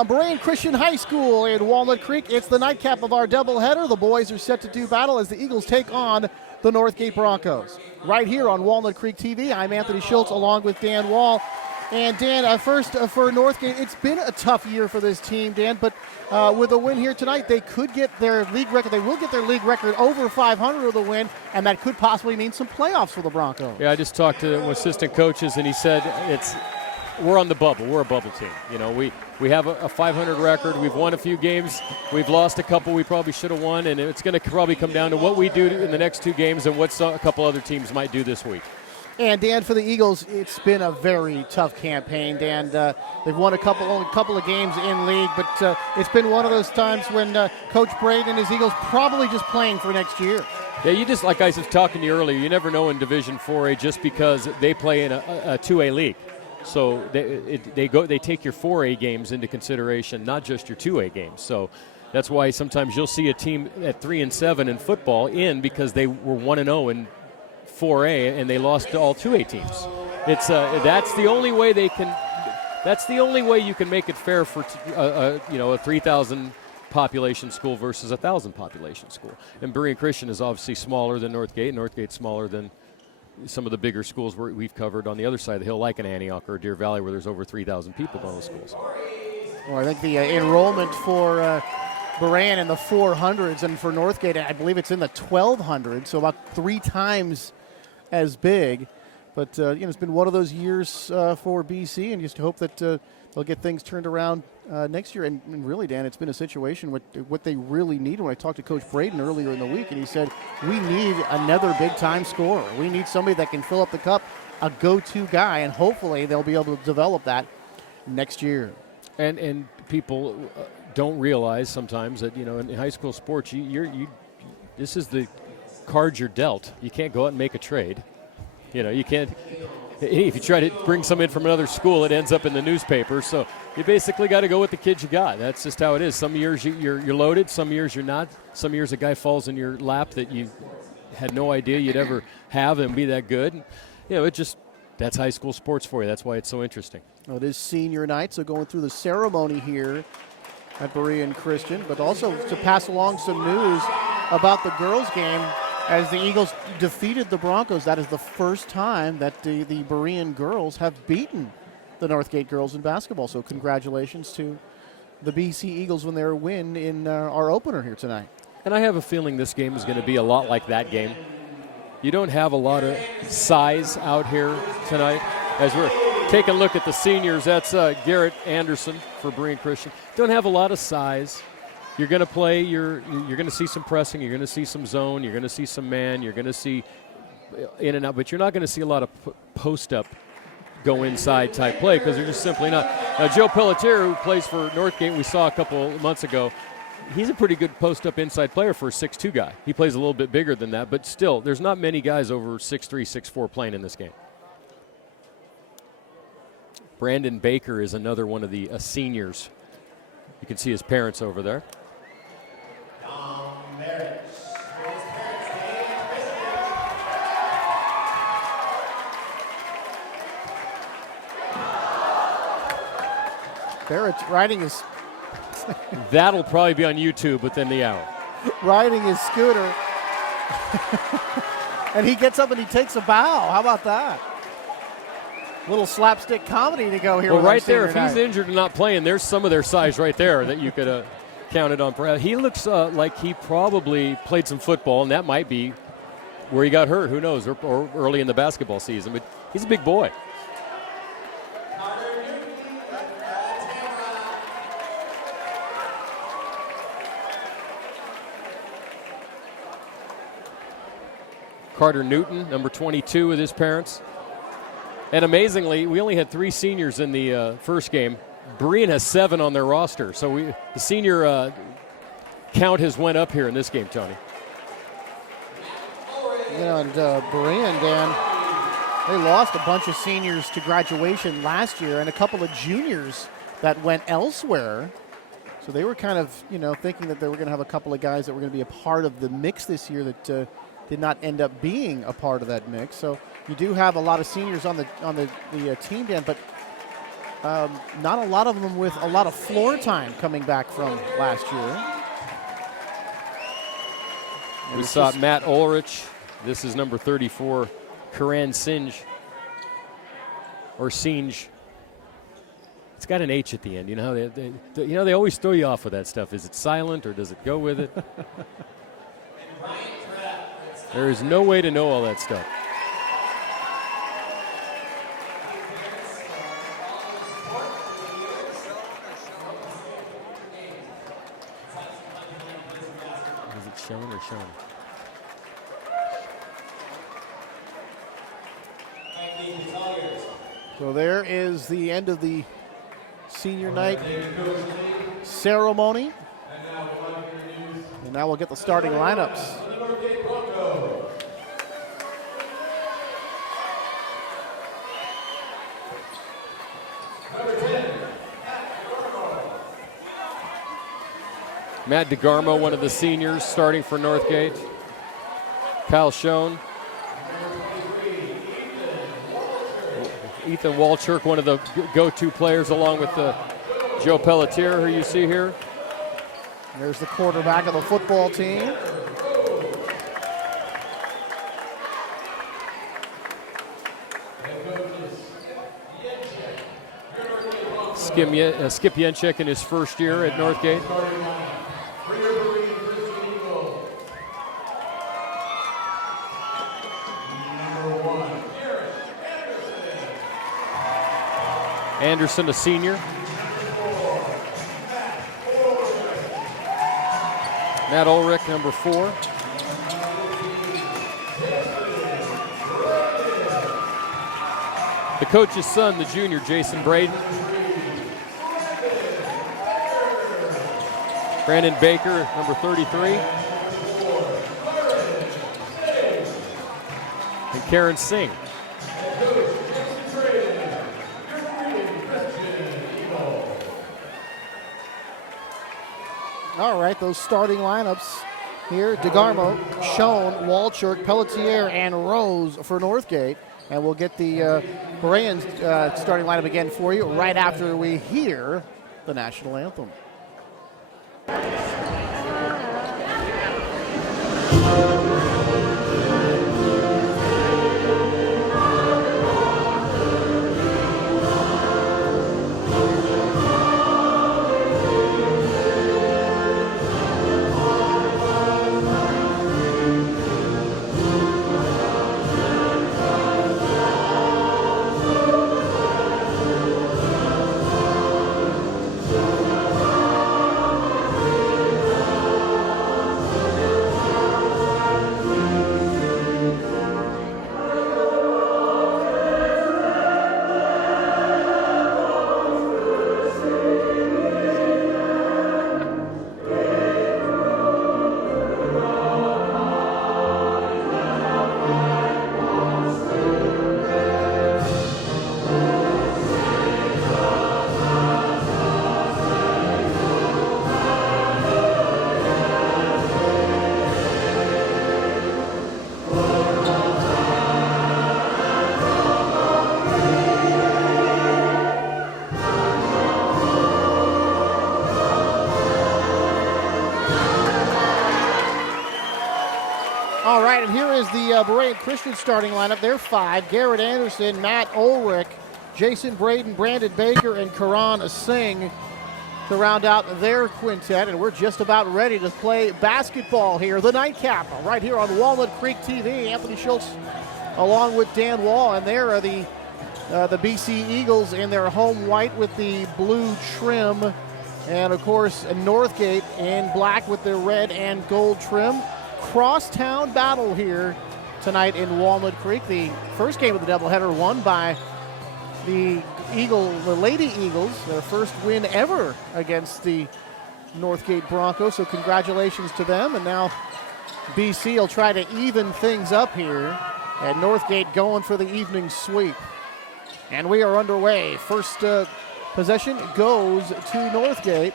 from Berean Christian High School in Walnut Creek. It's the nightcap of our doubleheader. The boys are set to do battle as the Eagles take on the Northgate Broncos. Right here on Walnut Creek TV, I'm Anthony Schultz along with Dan Wall. And Dan, first for Northgate, it's been a tough year for this team, Dan, but with a win here tonight, they could get their league record. They will get their league record over 500 with a win, and that could possibly mean some playoffs for the Broncos. Yeah, I just talked to assistant coaches, and he said we're on the bubble. We're a bubble team. You know, we have a 500 record. We've won a few games. We've lost a couple we probably should have won, and it's going to probably come down to what we do in the next two games and what a couple other teams might do this week. And, Dan, for the Eagles, it's been a very tough campaign, Dan. They've won only a couple of games in league, but it's been one of those times when Coach Braden and his Eagles probably just playing for next year. Yeah, you just, like I was talking to you earlier, you never know in Division 4A just because they play in a 2A league. So they take your 4A games into consideration, not just your 2A games. So that's why sometimes you'll see a team at 3-7 in football because they were 1-0 in 4A and they lost to all 2A teams. It's that's the only way they can. That's the only way you can make it fair for a 3,000 population school versus a 1,000 population school. And Berean Christian is obviously smaller than Northgate. Northgate's smaller than some of the bigger schools we've covered on the other side of the hill, like in Antioch or Deer Valley, where there's over 3,000 people in those schools. Well, I think the enrollment for Berean in the 400s, and for Northgate, I believe it's in the 1,200s, so about 3 times as big. But it's been one of those years for BC, and just hope that they'll get things turned around next year. And really, Dan, it's been a situation with what they really need. When I talked to Coach Braden earlier in the week, and he said, we need another big-time scorer. We need somebody that can fill up the cup, a go-to guy, and hopefully they'll be able to develop that next year. And people don't realize sometimes that, in high school sports, this is the cards you're dealt. You can't go out and make a trade. You can't. If you try to bring some in from another school, it ends up in the newspaper. So you basically got to go with the kids you got. That's just how it is. Some years you're loaded. Some years you're not. Some years a guy falls in your lap that you had no idea you'd ever have and be that good. That's high school sports for you. That's why it's so interesting. Well, it is senior night, so going through the ceremony here at Berean Christian, but also to pass along some news about the girls' game. As the Eagles defeated the Broncos, that is the first time that the Berean girls have beaten the Northgate girls in basketball. So congratulations to the BC Eagles on their win in our opener here tonight. And I have a feeling this game is going to be a lot like that game. You don't have a lot of size out here tonight. As we're taking a look at the seniors, that's Garrett Anderson for Berean Christian. Don't have a lot of size. You're going to play, you're going to see some pressing, you're going to see some zone, you're going to see some man, you're going to see in and out, but you're not going to see a lot of post-up, go inside type play because they're just simply not. Now, Joe Pelletier, who plays for Northgate, we saw a couple months ago, he's a pretty good post-up inside player for a 6'2 guy. He plays a little bit bigger than that, but still, there's not many guys over 6'3", 6'4 playing in this game. Brandon Baker is another one of the seniors. You can see his parents over there. Barrett's riding his... That'll probably be on YouTube within the hour. Riding his scooter. And he gets up and he takes a bow. How about that? Little slapstick comedy to go here. Well, right there, if he's injured and not playing, there's some of their size right there that you could have counted on. He looks like he probably played some football, and that might be where he got hurt. Who knows? Or early in the basketball season. But he's a big boy. Carter Newton, number 22 with his parents. And amazingly, we only had 3 seniors in the first game. Berean has 7 on their roster. So the senior count has went up here in this game, Tony. And Berean, Dan, they lost a bunch of seniors to graduation last year and a couple of juniors that went elsewhere. So they were kind of, thinking that they were going to have a couple of guys that were going to be a part of the mix this year that did not end up being a part of that mix. So you do have a lot of seniors on the team, Dan, but Not a lot of them with a lot of floor time coming back from last year. We saw Matt Ulrich. This is number 34, Karan Singe. Or Singe. It's got an H at the end. You know how they always throw you off with that stuff. Is it silent or does it go with it? There is no way to know all that stuff. Is it Sean or Sean? So there is the end of the senior night ceremony. And now we'll get the starting lineups. Matt DeGarmo, one of the seniors, starting for Northgate. Kyle Schoen. Ethan Walchurk, one of the go-to players, along with Joe Pelletier, who you see here. There's the quarterback of the football team. Skip Yenchek in his first year at Northgate. Anderson, a senior. Matt Ulrich, number 4. The coach's son, the junior, Jason Braden. Brandon Baker, number 33. And Karen Singh. All right, those starting lineups here. DeGarmo, Schoen, Walchurk, Pelletier, and Rose for Northgate. And we'll get the Berean starting lineup again for you right after we hear the national anthem. All right, and here is the Berean Christian starting lineup. They're 5. Garrett Anderson, Matt Ulrich, Jason Braden, Brandon Baker, and Karan Singh to round out their quintet. And we're just about ready to play basketball here. The nightcap right here on Walnut Creek TV. Anthony Schultz along with Dan Wall. And there are the BC Eagles in their home white with the blue trim. And, of course, Northgate in black with their red and gold trim. Crosstown battle here tonight in Walnut Creek. The first game of the doubleheader won by the Lady Eagles, their first win ever against the Northgate Broncos. So congratulations to them. And now BC will try to even things up here. And Northgate going for the evening sweep. And we are underway. First possession goes to Northgate.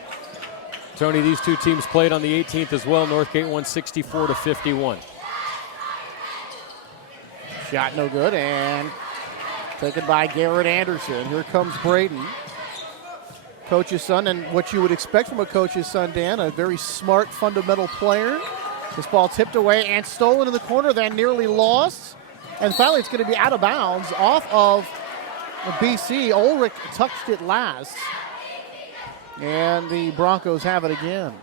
Tony, these two teams played on the 18th as well. Northgate won 64-51. Shot no good, and taken by Garrett Anderson. Here comes Braden. Coach's son, and what you would expect from a coach's son, Dan, a very smart, fundamental player. This ball tipped away and stolen in the corner, then nearly lost. And finally, it's going to be out of bounds off of BC. Ulrich touched it last. And the Broncos have it again.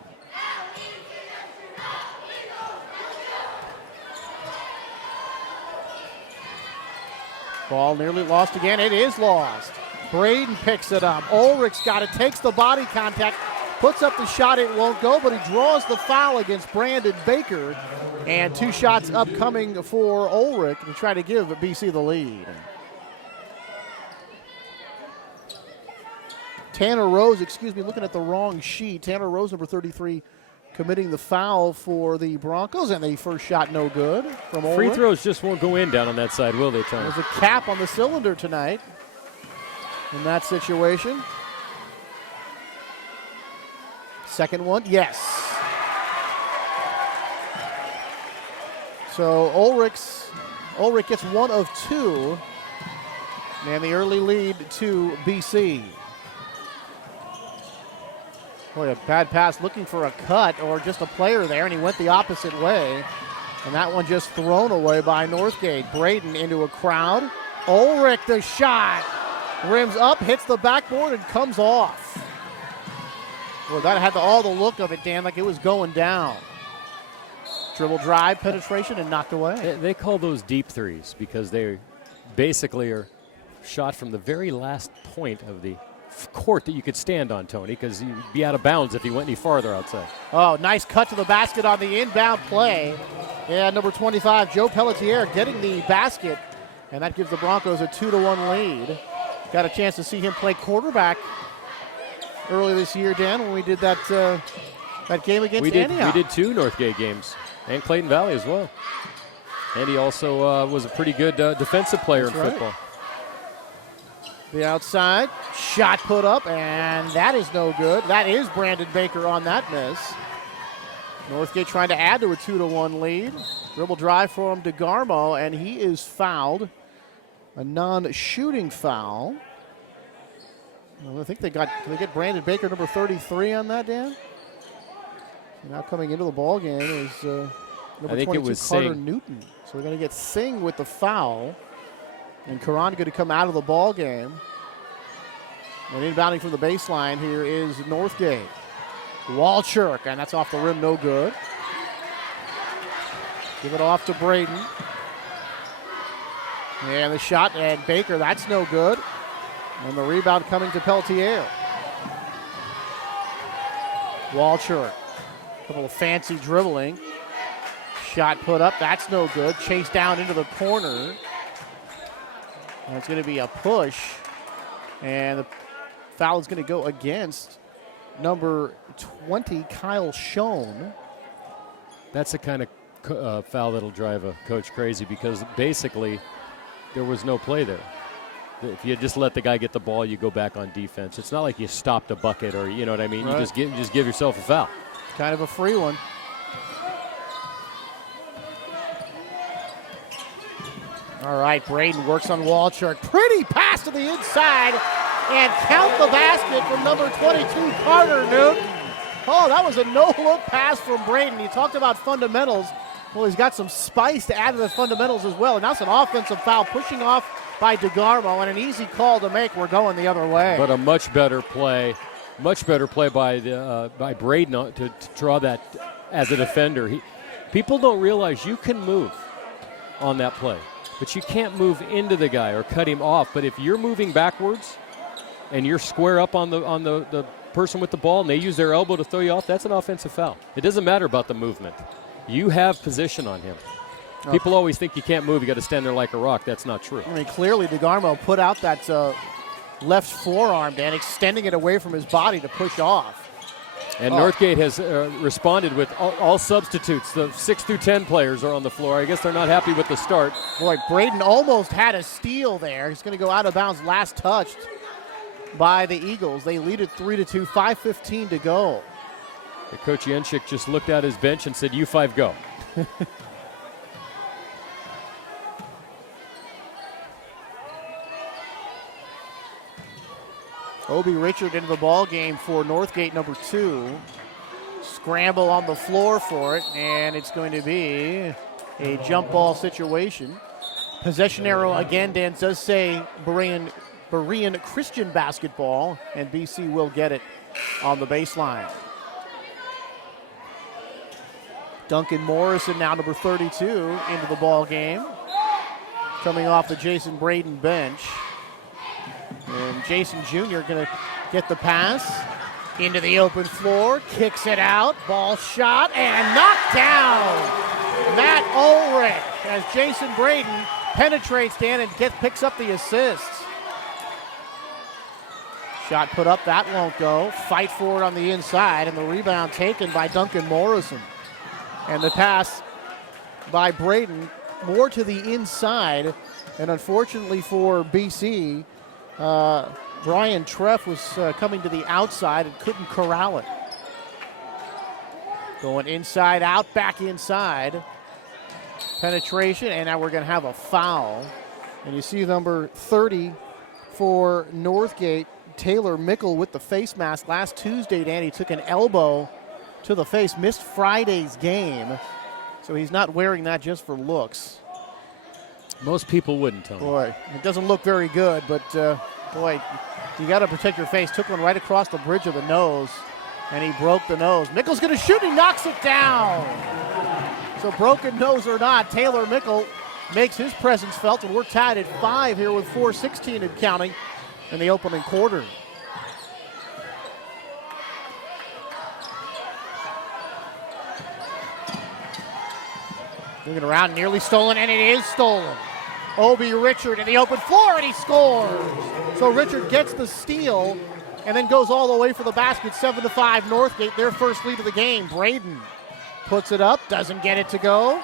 Ball nearly lost again. It is lost. Braden picks it up. Ulrich's got it, takes the body contact, puts up the shot. It won't go, but he draws the foul against Brandon Baker. And 2 shots upcoming for Ulrich to try to give BC the lead. Tanner Rose, looking at the wrong sheet. Tanner Rose, number 33, committing the foul for the Broncos, and the first shot no good from Ulrich. Free throws just won't go in down on that side, will they, Tony? There's a cap on the cylinder tonight in that situation. Second one, yes. So Ulrich gets 1 of 2, and the early lead to BC. Boy, a bad pass looking for a cut or just a player there, and he went the opposite way. And that one just thrown away by Northgate. Braden into a crowd. Ulrich, the shot. Rims up, hits the backboard, and comes off. Boy, that had all the look of it, Dan, like it was going down. Dribble drive, penetration, and knocked away. They call those deep threes because they basically are shot from the very last point of the court that you could stand on, Tony, because you'd be out of bounds if you went any farther outside. Oh, nice cut to the basket on the inbound play. Yeah, number 25, Joe Pelletier, getting the basket, and that gives the Broncos a 2-1 lead. Got a chance to see him play quarterback earlier this year, Dan, when we did that game against Antioch. We did 2 Northgate games, and Clayton Valley as well. And he also was a pretty good defensive player in football. The outside, shot put up, and that is no good. That is Brandon Baker on that miss. Northgate trying to add to a 2-1 lead. Dribble drive from DeGarmo, and he is fouled. A non-shooting foul. Well, I think they get Brandon Baker, number 33, on that, Dan? So now coming into the ball game is number 22, Carter Singh. Newton. So we're going to get Singh with the foul. And Karan going to come out of the ball game. And inbounding from the baseline here is Northgate. Walchuk, and that's off the rim, no good. Give it off to Braden. And the shot, and Baker, that's no good. And the rebound coming to Pelletier. Walchuk, a couple of fancy dribbling. Shot put up, that's no good. Chase down into the corner. And it's going to be a push. And the foul is going to go against number 20, Kyle Schoen. That's the kind of foul that'll drive a coach crazy because basically there was no play there. If you just let the guy get the ball, you go back on defense. It's not like you stopped a bucket or, you know what I mean? Right. You just give yourself a foul. Kind of a free one. All right, Braden works on Walchuk. Pretty pass to the inside. And count the basket from number 22, Carter Newton. Oh, that was a no-look pass from Braden. You talked about fundamentals. Well, he's got some spice to add to the fundamentals as well. And now it's an offensive foul pushing off by DeGarmo, and an easy call to make. We're going the other way. But a much better play by Braden to draw that as a defender. People don't realize you can move on that play, but you can't move into the guy or cut him off. But if you're moving backwards and you're square up on the person with the ball and they use their elbow to throw you off, that's an offensive foul. It doesn't matter about the movement. You have position on him. People always think you can't move, you got to stand there like a rock. That's not true. I mean, clearly DeGarmo put out that left forearm, Dan, extending it away from his body to push off. And Northgate has responded with all substitutes. The 6 through 10 players are on the floor. I guess they're not happy with the start. Boy, Braden almost had a steal there. He's going to go out of bounds, last touched by the Eagles. They lead it 3-2, 5:15 to go. Coach Yenchik just looked at his bench and said, "You 5 go." Obi Richard into the ball game for Northgate, number 2. Scramble on the floor for it, and it's going to be a jump ball situation. Possession arrow again, Dan does say Berean Christian basketball, and BC will get it on the baseline. Duncan Morrison, now number 32, into the ball game, coming off the Jason Braden bench. And Jason Jr. going to get the pass into the open floor, kicks it out, ball shot, and knocked down. Matt Ulrich as Jason Braden penetrates, Dan, and picks up the assist. Shot put up, that won't go. Fight for it on the inside, and the rebound taken by Duncan Morrison. And the pass by Braden more to the inside, and unfortunately for BC, Brian Treff was coming to the outside and couldn't corral it. Going inside out, back inside. Penetration, and now we're going to have a foul. And you see number 30 for Northgate, Taylor Mickle, with the face mask. Last Tuesday, Dan, he took an elbow to the face, missed Friday's game. So he's not wearing that just for looks. Most people wouldn't, Tony. Boy, it doesn't look very good, but boy, you got to protect your face. Took one right across the bridge of the nose, and he broke the nose. Mickle's going to shoot, he knocks it down. So broken nose or not, Taylor Mickle makes his presence felt, and we're tied at 5 here with 4:16 and counting in the opening quarter. Moving around, nearly stolen, and it is stolen. Obi Richard in the open floor, and he scores. So Richard gets the steal and then goes all the way for the basket. 7-5 Northgate, their first lead of the game. Braden puts it up, doesn't get it to go.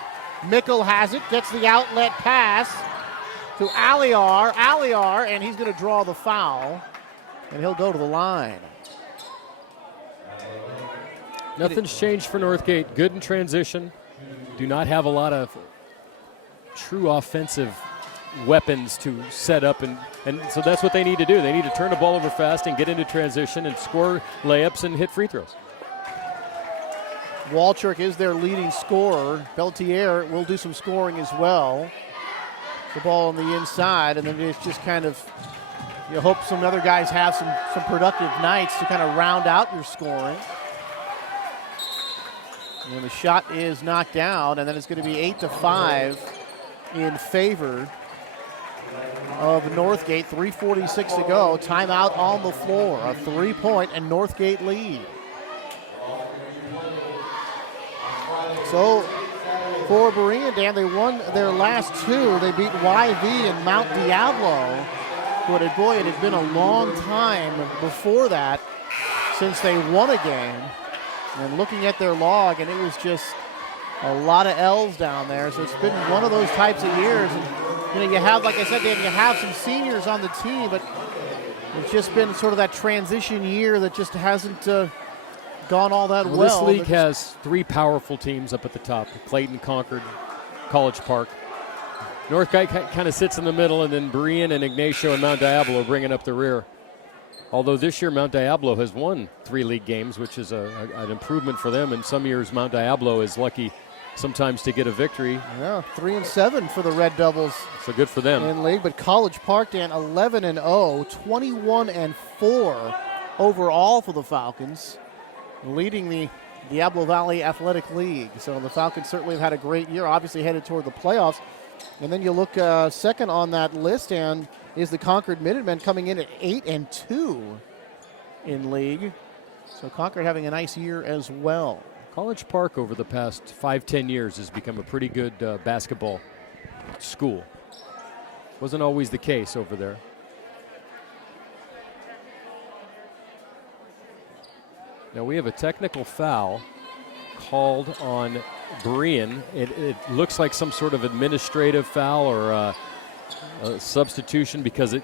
Mickle has it, gets the outlet pass to Aliar, and he's going to draw the foul, and he'll go to the line. Nothing's changed for Northgate. Good in transition. Do not have a lot of true offensive weapons to set up, and so that's what they need to do. They need to turn the ball over fast and get into transition and score layups and hit free throws. Walchuk is their leading scorer. Beltier will do some scoring as well. The ball on the inside, and then it's just kind of, you hope some other guys have some productive nights to kind of round out your scoring. And the shot is knocked down, and then it's going to be 8-5 in favor of Northgate. 3:46 to go. Timeout on the floor. A 3-point and Northgate lead. So for Berean, Dan, they won their last 2. They beat YV and Mount Diablo. But boy, it had been a long time before that since they won a game. And looking at their log, and it was just a lot of L's down there. So it's been one of those types of years. And, you have, like I said, Dan, you have some seniors on the team, but it's just been sort of that transition year that just hasn't gone all that well. This league has 3 powerful teams up at the top: Clayton, Concord, College Park. Northgate kind of sits in the middle, and then Berean and Ignacio and Mount Diablo bringing up the rear. Although this year Mount Diablo has won 3 league games, which is an improvement for them. And some years Mount Diablo is lucky sometimes to get a victory. Yeah, 3-7 for the Red Devils. So good for them. In league, but College Park, Dan, 11-0, 21-4 overall for the Falcons, leading the Diablo Valley Athletic League. So the Falcons certainly have had a great year, obviously headed toward the playoffs. And then you look second on that list, and is the Concord Minutemen coming in at 8-2 in league. So Concord having a nice year as well. College Park over the past 5-10 years has become a pretty good basketball school. Wasn't always the case over there. Now we have a technical foul called on Berean. It looks like some sort of administrative foul or a substitution because the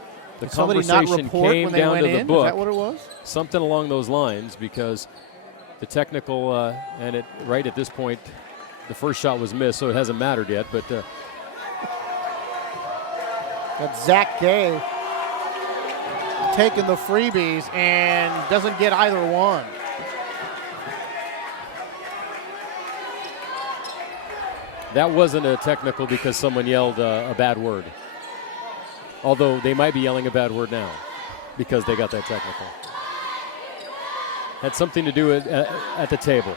conversation came down to the book. Is that what it was? Something along those lines, because the technical and it right at this point, the first shot was missed, so it hasn't mattered yet. But that's Zach Gay. taking the freebies and doesn't get either one. That wasn't a technical because someone yelled a bad word. Although they might be yelling a bad word now because they got that technical. Had something to do with, at the table.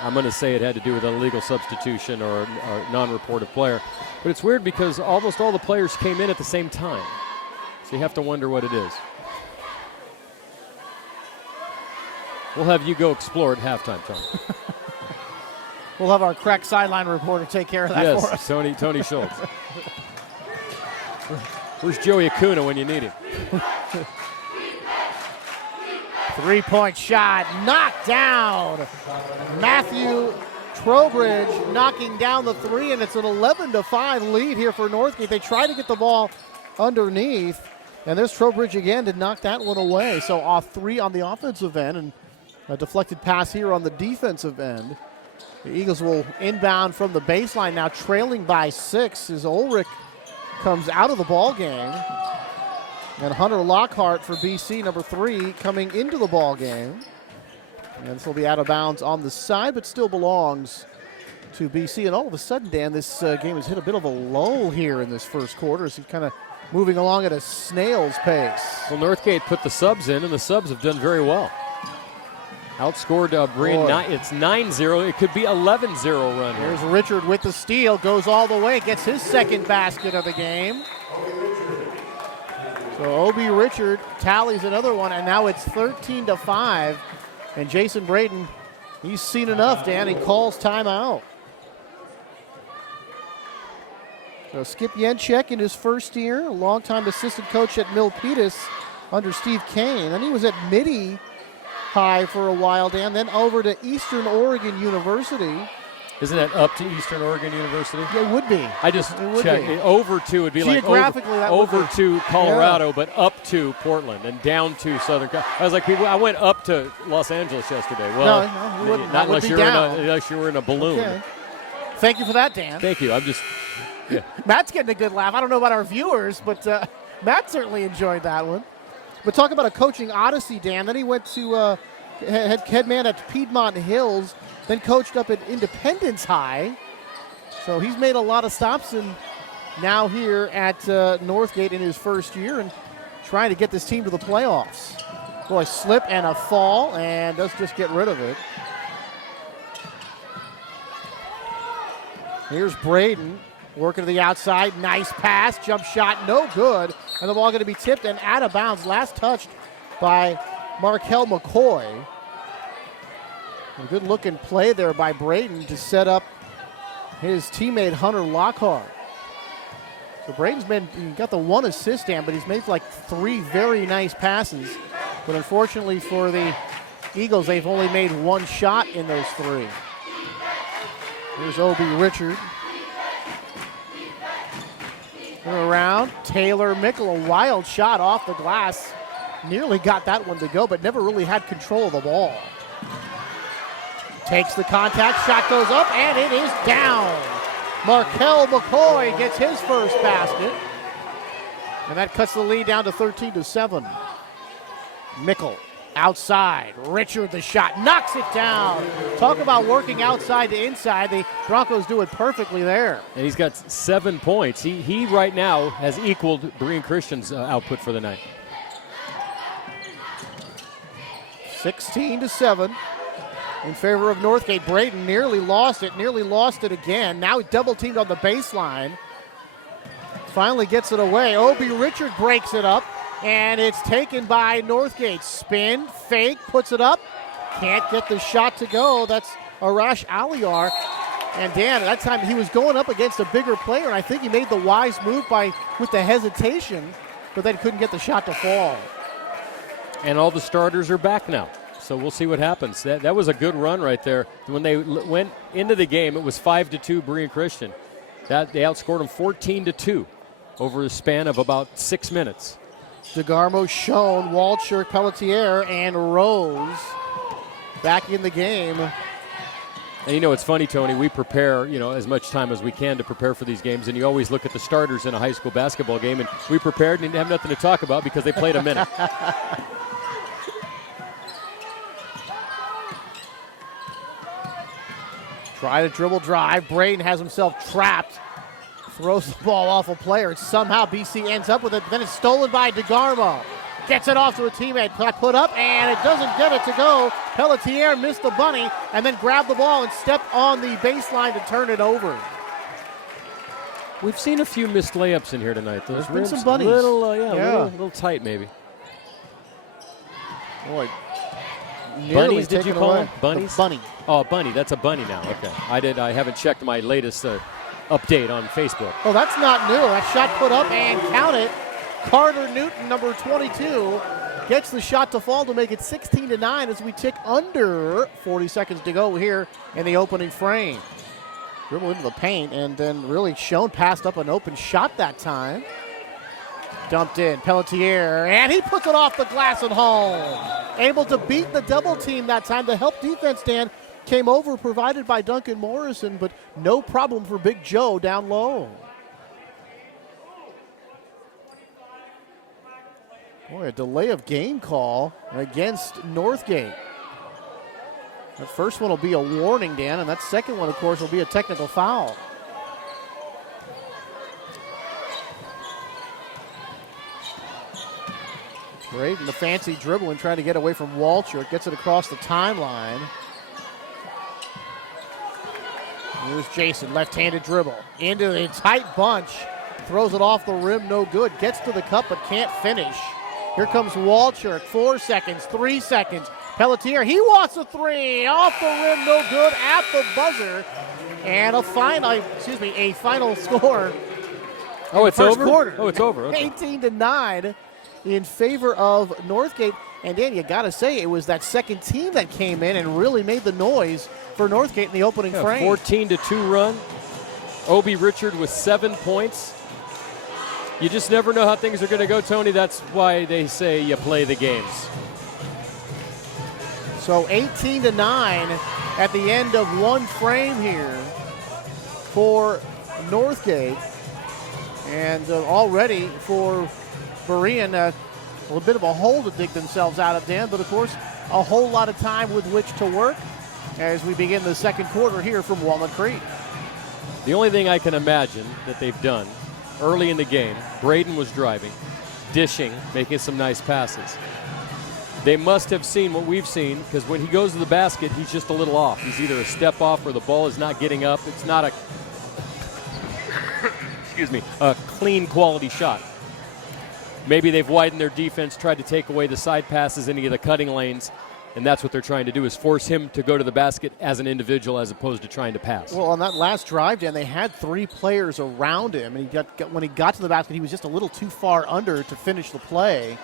I'm going to say it had to do with an illegal substitution or a non-reported player. But it's weird because almost all the players came in at the same time. So you have to wonder what it is. We'll have you go explore at halftime, Tom. We'll have our crack sideline reporter take care of that for us. Yes, Tony Schultz. Where's Joey Acuna when you need him? 3-point shot knocked down. Matthew Trowbridge knocking down the three, and it's an 11-5 lead here for Northgate. They try to get the ball underneath, and there's Trowbridge again to knock that one away. So off three on the offensive end, and a deflected pass here on the defensive end. The Eagles will inbound from the baseline now, trailing by 6 as Ulrich comes out of the ball game. And Hunter Lockhart for BC, number 3, coming into the ball game. And this will be out of bounds on the side, but still belongs to BC. And all of a sudden, Dan, this game has hit a bit of a lull here in this first quarter. So kind of moving along at a snail's pace. Well, Northgate put the subs in, and the subs have done very well. Outscored Berean. It's 9-0. It could be 11-0 run here. Here's Richard with the steal. Goes all the way. Gets his second basket of the game. So Obi Richard tallies another one, and now it's 13-5. And Jason Braden, he's seen enough, Dan. He calls timeout. So Skip Yenchek in his first year, a longtime assistant coach at Milpitas under Steve Kane. And he was at Midi High for a while, Dan, then over to Eastern Oregon University. Isn't that up to Eastern Oregon University? Yeah, it would be. I just checked. Over to would be like over to Colorado, but up to Portland and down to Southern California. I was like, I went up to Los Angeles yesterday. Well, no, you wouldn't. Not unless you were in a balloon. Okay. Thank you for that, Dan. Thank you. I'm just, yeah. Matt's getting a good laugh. I don't know about our viewers, but Matt certainly enjoyed that one. But talk about a coaching odyssey, Dan. Then he went to head man at Piedmont Hills, then coached up at Independence High. So he's made a lot of stops, and now here at Northgate in his first year and trying to get this team to the playoffs. Boy, slip and a fall, and let's just get rid of it. Here's Braden working to the outside. Nice pass. Jump shot. No good. And the ball going to be tipped and out of bounds. Last touched by Markel McCoy. A good-looking play there by Braden to set up his teammate Hunter Lockhart. So Braden's got the one assist, Dan, but he's made like 3 very nice passes. But unfortunately for the Eagles, they've only made 1 shot in those 3. Here's Obi Richard. Around, Taylor Mickle, a wild shot off the glass. Nearly got that one to go, but never really had control of the ball. Takes the contact, shot goes up, and it is down. Markel McCoy gets his first basket. And that cuts the lead down to 13-7. Mickle outside. Richard the shot, knocks it down. Talk about working outside to inside. The Broncos do it perfectly there. And he's got 7 points. He right now has equaled Berean Christian's output for the night. 16-7 in favor of Northgate. Braden nearly lost it again. Now he double teamed on the baseline. Finally gets it away. Obi Richard breaks it up, and it's taken by Northgate. Spin, fake, puts it up. Can't get the shot to go. That's Arash Aliar. And Dan, at that time he was going up against a bigger player, and I think he made the wise move with the hesitation, but then couldn't get the shot to fall. And all the starters are back now. So we'll see what happens. That was a good run right there. When they went into the game, it was 5-2 Berean Christian. They outscored them 14-2 over a span of about 6 minutes. DeGarmo, Schoen, Walchuk, Pelletier, and Rose back in the game And it's funny, Tony, we prepare, as much time as we can to prepare for these games, and you always look at the starters in a high school basketball game, and we prepared and didn't have nothing to talk about because they played a minute. Try to dribble drive. Braden has himself trapped. Throws the ball off a player. Somehow BC ends up with it. Then it's stolen by DeGarmo. Gets it off to a teammate. Put up, and it doesn't get it to go. Pelletier missed the bunny and then grabbed the ball and stepped on the baseline to turn it over. We've seen a few missed layups in here tonight. There's been some bunnies. A little tight maybe. Boy. Bunnies, did you call them? Bunnies? The bunny. Oh, bunny. That's a bunny now. Okay. I haven't checked my latest update on Facebook. Oh, that's not new. That shot put up and count it. Carter Newton, number 22, gets the shot to fall to make it 16-9 as we tick under 40 seconds to go here in the opening frame. Dribble into the paint and then really shown passed up an open shot that time. Dumped in, Pelletier, and he puts it off the glass and home. Able to beat the double team that time. The help defense, Dan, came over provided by Duncan Morrison, but no problem for Big Joe down low. Boy, a delay of game call against Northgate. That first one will be a warning, Dan, and that second one, of course, will be a technical foul. Braden, the fancy dribbling, trying to get away from Walcher. Gets it across the timeline. Here's Jason, left-handed dribble. Into a tight bunch. Throws it off the rim, no good. Gets to the cup, but can't finish. Here comes Walcher. 4 seconds, 3 seconds. Pelletier, he wants a three. Off the rim, no good at the buzzer. And a final score. Oh, it's over? Quarter. Oh, it's over. Okay. 18-9 in favor of Northgate. And Dan, you got to say, it was that second team that came in and really made the noise for Northgate in the opening frame. 14-2 run. Obi Richard with 7 points. You just never know how things are going to go, Tony. That's why they say you play the games. So 18-9 at the end of one frame here for Northgate. And already for Berean, a little bit of a hole to dig themselves out of, Dan. But, of course, a whole lot of time with which to work as we begin the second quarter here from Walnut Creek. The only thing I can imagine that they've done early in the game, Braden was driving, dishing, making some nice passes. They must have seen what we've seen, because when he goes to the basket, he's just a little off. He's either a step off or the ball is not getting up. It's not a a clean quality shot. Maybe they've widened their defense, tried to take away the side passes, any of the cutting lanes, and that's what they're trying to do, is force him to go to the basket as an individual as opposed to trying to pass. Well, on that last drive, Dan, they had 3 players around him, and when he got to the basket, he was just a little too far under to finish the play.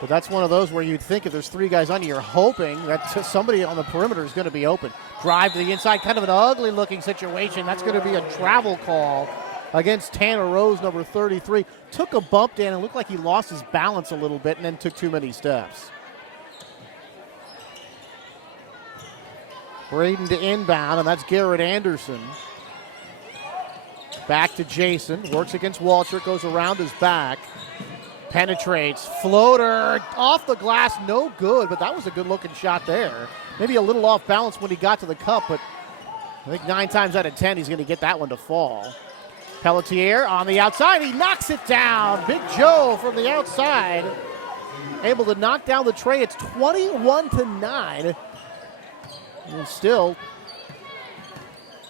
But that's one of those where you'd think if there's 3 guys on you, you're hoping that somebody on the perimeter is going to be open. Drive to the inside, kind of an ugly-looking situation. That's going to be a travel call against Tanner Rose, number 33. Took a bump, Dan, and looked like he lost his balance a little bit and then took too many steps. Braden to inbound, and that's Garrett Anderson. Back to Jason. Works against Walcher, goes around his back. Penetrates. Floater off the glass, no good, but that was a good-looking shot there. Maybe a little off balance when he got to the cup, but I think 9 times out of 10 he's going to get that one to fall. Pelletier on the outside. He knocks it down. Big Joe from the outside. Able to knock down the tray. It's 21-9. And still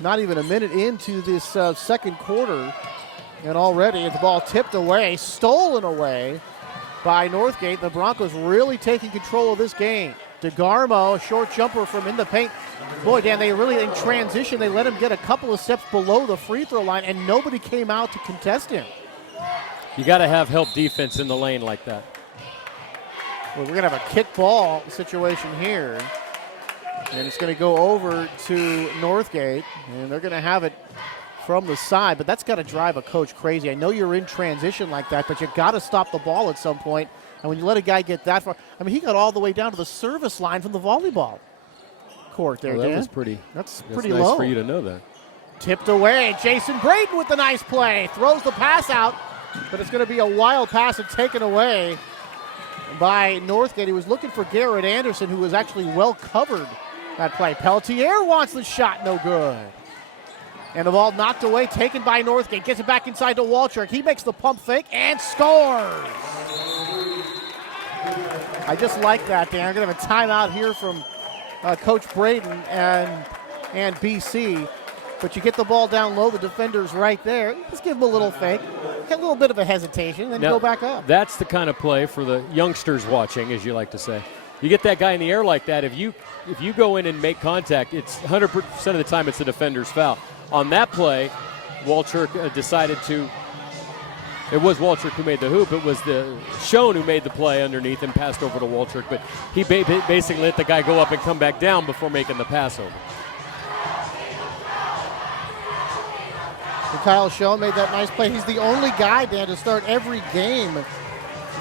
not even a minute into this second quarter. And already the ball tipped away, stolen away by Northgate. The Broncos really taking control of this game. DeGarmo, a short jumper from in the paint. Boy, Dan, they really, in transition, they let him get a couple of steps below the free throw line, and nobody came out to contest him. You got to have help defense in the lane like that. Well, we're going to have a kick ball situation here. And it's going to go over to Northgate, and they're going to have it from the side, but that's got to drive a coach crazy. I know you're in transition like that, but you got to stop the ball at some point. And when you let a guy get that far, I mean, he got all the way down to the service line from the volleyball court there, Well, that Dan. was pretty. That's That's pretty nice low. for you to know that. Tipped away. Jason Braden with the nice play. Throws the pass out, but it's going to be a wild pass and taken away by Northgate. He was looking for Garrett Anderson, who was actually well covered that play. Pelletier wants the shot, no good. And the ball knocked away, taken by Northgate. Gets it back inside to Walchuk. He makes the pump fake and scores. I just like that, Dan. We're going to have a timeout here from Coach Braden and BC. But you get the ball down low, the defender's right there. Just give him a little fake. Get a little bit of a hesitation, then go back up. That's the kind of play for the youngsters watching, as you like to say. You get that guy in the air like that, if you go in and make contact, it's 100% of the time it's the defender's foul. On that play, Walchuk decided to – it was Walchuk who made the hoop. It was the Schoen who made the play underneath and passed over to Walchuk. But he basically let the guy go up and come back down before making the pass over. And Kyle Schoen made that nice play. He's the only guy, Dan, to start every game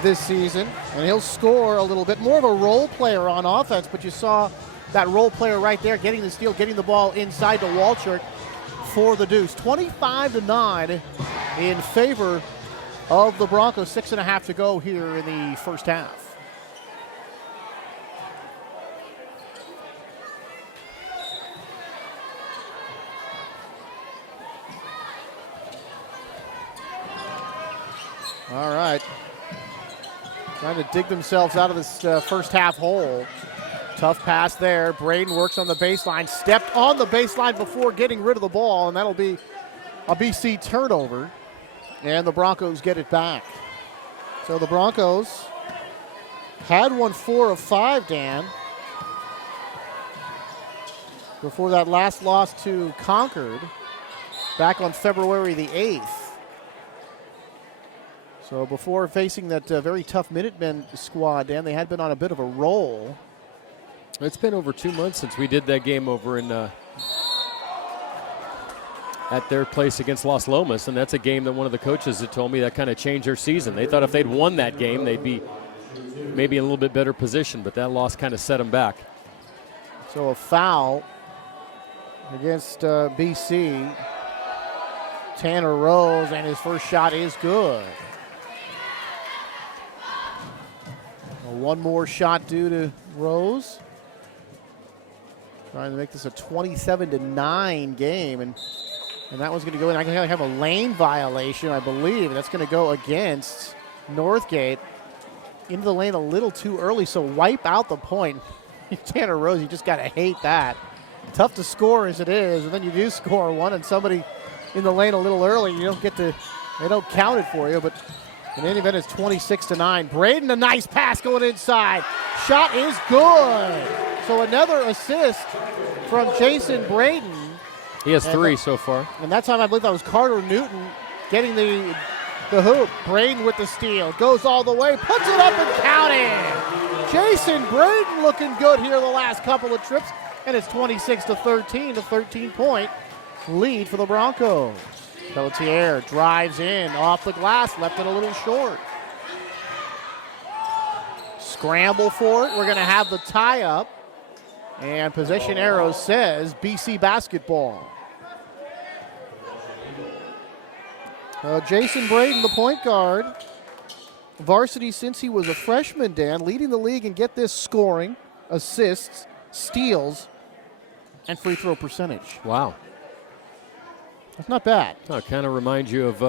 this season, and he'll score a little bit. More of a role player on offense, but you saw that role player right there getting the steal, getting the ball inside to Walchuk for the deuce. 25-9 in favor of the Broncos. 6.5 to go here in the first half. All right. Trying to dig themselves out of this first half hole. Tough pass there. Braden works on the baseline. Stepped on the baseline before getting rid of the ball, and that'll be a BC turnover. And the Broncos get it back. So the Broncos had won 4 of 5, Dan, before that last loss to Concord back on February the 8th. So before facing that very tough Minutemen squad, Dan, they had been on a bit of a roll. It's been over 2 months since we did that game over in at their place against Las Lomas, and that's a game that one of the coaches had told me that kind of changed their season. They thought if they'd won that game, they'd be maybe in a little bit better position, but that loss kind of set them back. So a foul against BC. Tanner Rose, and his first shot is good. One more shot due to Rose. Trying to make this a 27-9 game, and that one's going to go in. I have a lane violation, I believe. That's going to go against Northgate. Into the lane a little too early, so wipe out the point. Tanner Rose, you just got to hate that. Tough to score as it is, and then you do score one, and somebody in the lane a little early, you don't get to, they don't count it for you, but in any event, it's 26-9. Braden, a nice pass going inside. Shot is good. So another assist from Jason Braden. He has 3 so far. And that time I believe that was Carter Newton getting the hoop. Braden with the steal. Goes all the way, puts it up and counted. Jason Braden looking good here the last couple of trips. And it's 26-13, a 13-point lead for the Broncos. Pelletier drives in off the glass, left it a little short. Scramble for it. We're going to have the tie up. And possession arrow says BC basketball. Jason Braden, the point guard. Varsity since he was a freshman, Dan, leading the league in get this scoring, assists, steals, and free throw percentage. Wow. That's not bad. Oh, it kind of reminds you of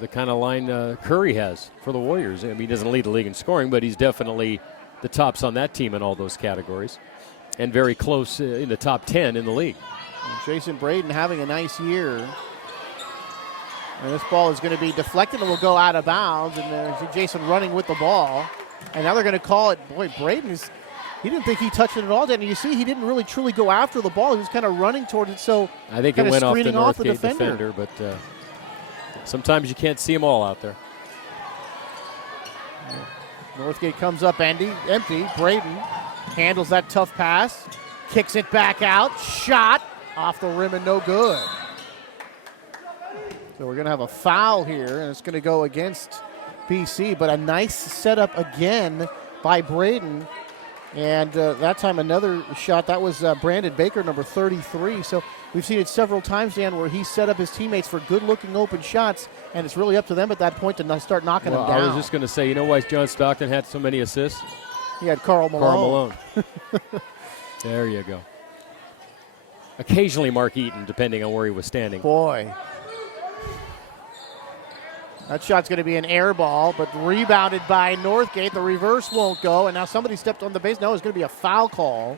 the kind of line Curry has for the Warriors. I mean, he doesn't lead the league in scoring, but he's definitely the tops on that team in all those categories, and very close in the top 10 in the league. And Jason Braden having a nice year. And this ball is going to be deflected and will go out of bounds. And there's Jason running with the ball. And now they're going to call it. Boy, Braden is. He didn't think he touched it at all, Dan. And you see, he didn't really truly go after the ball. He was kind of running towards it. So I think it went off the Northgate defender. But sometimes you can't see them all out there. Northgate comes up empty. Braden handles that tough pass. Kicks it back out. Shot off the rim and no good. So we're going to have a foul here, and it's going to go against BC. But a nice setup again by Braden. And that time another shot, that was Brandon Baker, number 33. So we've seen it several times, Dan, where he set up his teammates for good-looking open shots, and it's really up to them at that point to start knocking them down. I was just going to say, you know why John Stockton had so many assists? He had Karl Malone. There you go. Occasionally Mark Eaton, depending on where he was standing. Boy. That shot's going to be an air ball, but rebounded by Northgate. The reverse won't go, and now somebody stepped on the base. No, it's going to be a foul call.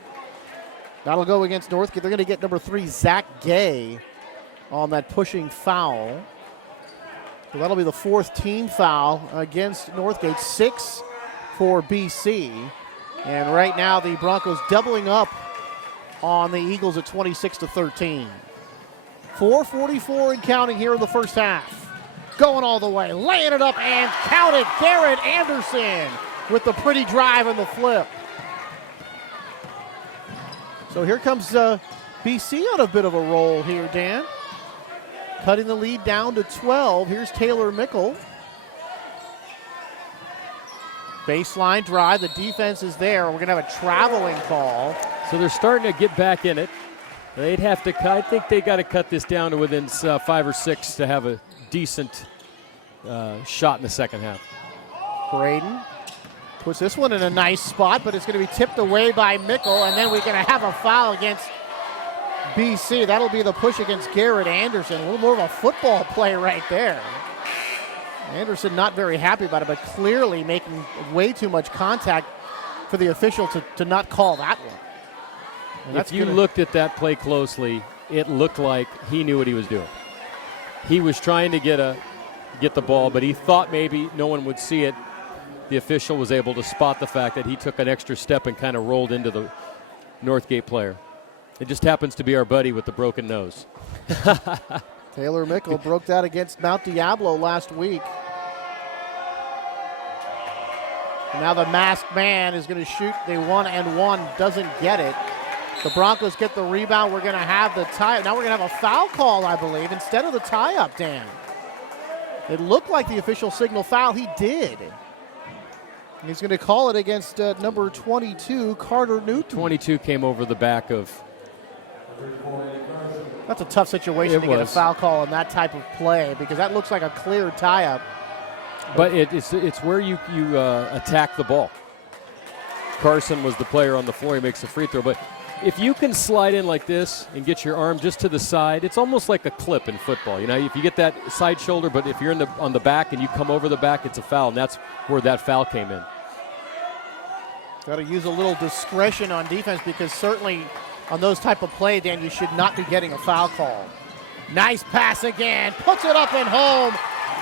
That'll go against Northgate. They're going to get number 3, Zach Gay, on that pushing foul. So that'll be the 4th team foul against Northgate. 6 for BC. And right now the Broncos doubling up on the Eagles at 26-13. 4:44 and counting here in the first half. Going all the way, laying it up and counted. Garrett Anderson with the pretty drive and the flip. So here comes BC on a bit of a roll here, Dan. Cutting the lead down to 12. Here's Taylor Mickle. Baseline drive, the defense is there. We're going to have a traveling call. So they're starting to get back in it. They'd have to cut, I think they got to cut this down to within 5 or 6 to have a decent shot in the second half. Braden puts this one in a nice spot, but it's going to be tipped away by Mickle, and then we're going to have a foul against BC. That'll be the push against Garrett Anderson. A little more of a football play right there. Anderson not very happy about it, but clearly making way too much contact for the official to not call that one. If you looked at that play closely, it looked like he knew what he was doing. He was trying to get the ball, but he thought maybe no one would see it. The official was able to spot the fact that he took an extra step and kind of rolled into the Northgate player. It just happens to be our buddy with the broken nose. Taylor Mickle broke that against Mount Diablo last week. And now the masked man is going to shoot the 1-and-1, doesn't get it. The Broncos get the rebound. We're going to have the tie. Now we're going to have a foul call, I believe, instead of the tie-up, Dan. It looked like the official signal foul. He did. He's going to call it against number 22, Carter Newton. 22 came over the back of. That's a tough situation to get a foul call on that type of play because that looks like a clear tie-up. But it's where you attack the ball. Carson was the player on the floor. He makes the free throw. But if you can slide in like this and get your arm just to the side, it's almost like a clip in football. You know, if you get that side shoulder, but if you're on the back and you come over the back, it's a foul, and that's where that foul came in. Got to use a little discretion on defense because certainly on those type of play, Dan, you should not be getting a foul call. Nice pass again. Puts it up and home.